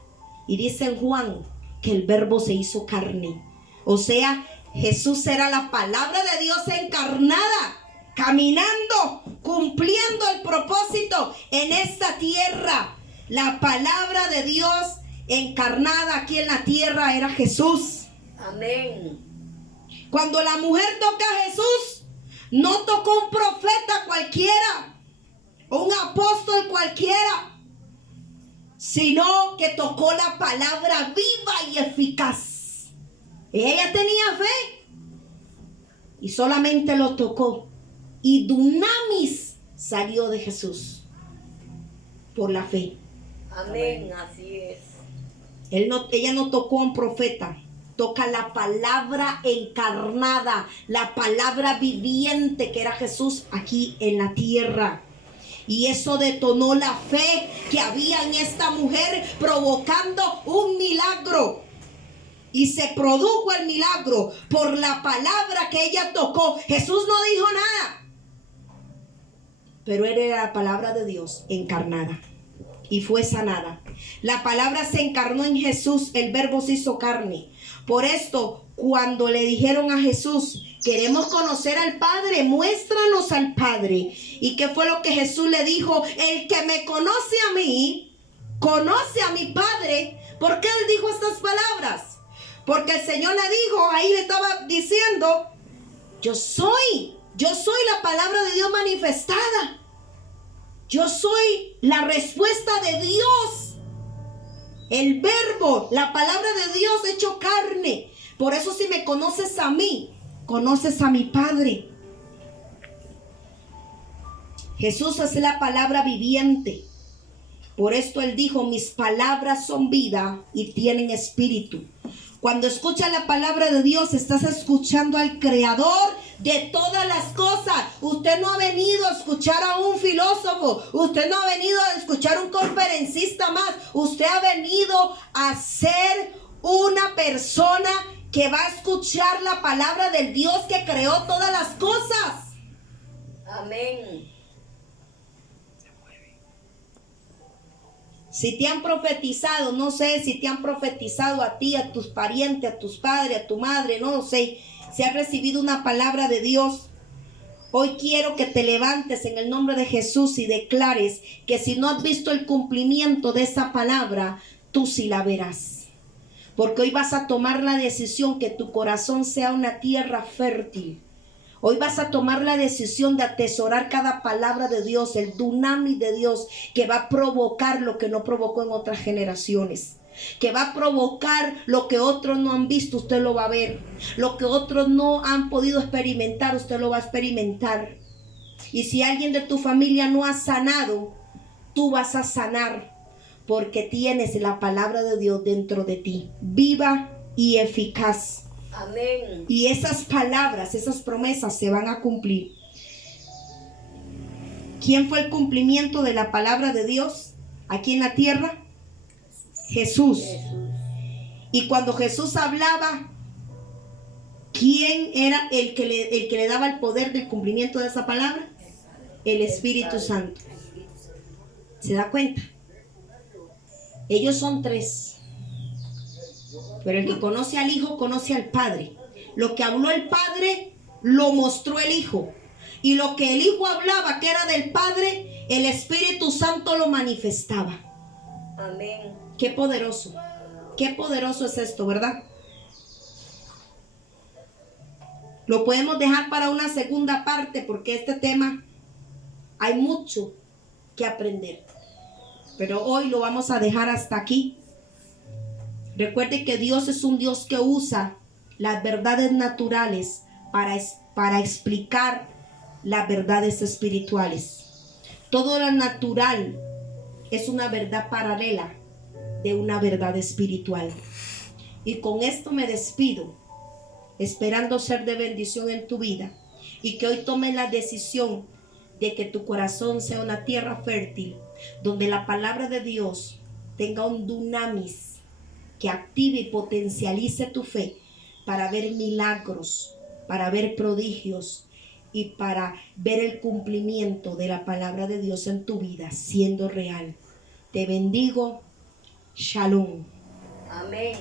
Y dice en Juan que el verbo se hizo carne. O sea, Jesús era la palabra de Dios encarnada, caminando, cumpliendo el propósito en esta tierra. La palabra de Dios encarnada aquí en la tierra era Jesús. Amén. Cuando la mujer toca a Jesús, no tocó un profeta cualquiera o un apóstol cualquiera, sino que tocó la palabra viva y eficaz. Ella tenía fe y solamente lo tocó, y dunamis salió de Jesús. por la fe. Amén. Así es. Ella no tocó a un profeta, toca la palabra encarnada, la palabra viviente que era Jesús aquí en la tierra. Y eso detonó la fe que había en esta mujer, provocando un milagro. Y se produjo el milagro por la palabra que ella tocó. Jesús no dijo nada, pero era la palabra de Dios encarnada. Y fue sanada. La palabra se encarnó en Jesús, el verbo se hizo carne. Por esto, cuando le dijeron a Jesús, queremos conocer al Padre, muéstranos al Padre. ¿Y qué fue lo que Jesús le dijo? El que me conoce a mí, conoce a mi Padre. ¿Por qué él dijo estas palabras? Porque el Señor le dijo, ahí le estaba diciendo, yo soy la palabra de Dios manifestada. Yo soy la respuesta de Dios. El verbo, la palabra de Dios hecho carne. Por eso si me conoces a mí, conoces a mi Padre. Jesús es la palabra viviente. Por esto él dijo, mis palabras son vida y tienen espíritu. Cuando escuchas la palabra de Dios, estás escuchando al Creador de todas las cosas. Usted no ha venido a escuchar a un filósofo. Usted no ha venido a escuchar a un conferencista más. Usted ha venido a ser una persona que va a escuchar la palabra del Dios que creó todas las cosas. Amén. Si te han profetizado, no sé si te han profetizado a ti, a tus parientes, a tus padres, a tu madre, no sé, si has recibido una palabra de Dios. Hoy quiero que te levantes en el nombre de Jesús y declares que si no has visto el cumplimiento de esa palabra, tú sí la verás. Porque hoy vas a tomar la decisión que tu corazón sea una tierra fértil. Hoy vas a tomar la decisión de atesorar cada palabra de Dios, el dunamis de Dios, que va a provocar lo que no provocó en otras generaciones. Que va a provocar lo que otros no han visto, usted lo va a ver. Lo que otros no han podido experimentar, usted lo va a experimentar. Y si alguien de tu familia no ha sanado, tú vas a sanar. Porque tienes la palabra de Dios dentro de ti, viva y eficaz. Amén. Y esas palabras, esas promesas se van a cumplir. ¿Quién fue el cumplimiento de la palabra de Dios aquí en la tierra? Jesús. Y cuando Jesús hablaba, ¿quién era el que le daba el poder del cumplimiento de esa palabra? El Espíritu Santo. ¿Se da cuenta? Ellos son tres. Pero el que conoce al Hijo, conoce al Padre. Lo que habló el Padre, lo mostró el Hijo. Y lo que el Hijo hablaba, que era del Padre, el Espíritu Santo lo manifestaba. Amén. Qué poderoso es esto, ¿verdad? Lo podemos dejar para una segunda parte, porque este tema hay mucho que aprender. Pero hoy lo vamos a dejar hasta aquí. Recuerde que Dios es un Dios que usa las verdades naturales para explicar las verdades espirituales. Todo lo natural es una verdad paralela de una verdad espiritual. Y con esto me despido, esperando ser de bendición en tu vida y que hoy tomes la decisión de que tu corazón sea una tierra fértil, donde la palabra de Dios tenga un dunamis que active y potencialice tu fe para ver milagros, para ver prodigios y para ver el cumplimiento de la palabra de Dios en tu vida siendo real. Te bendigo. Shalom. Amén.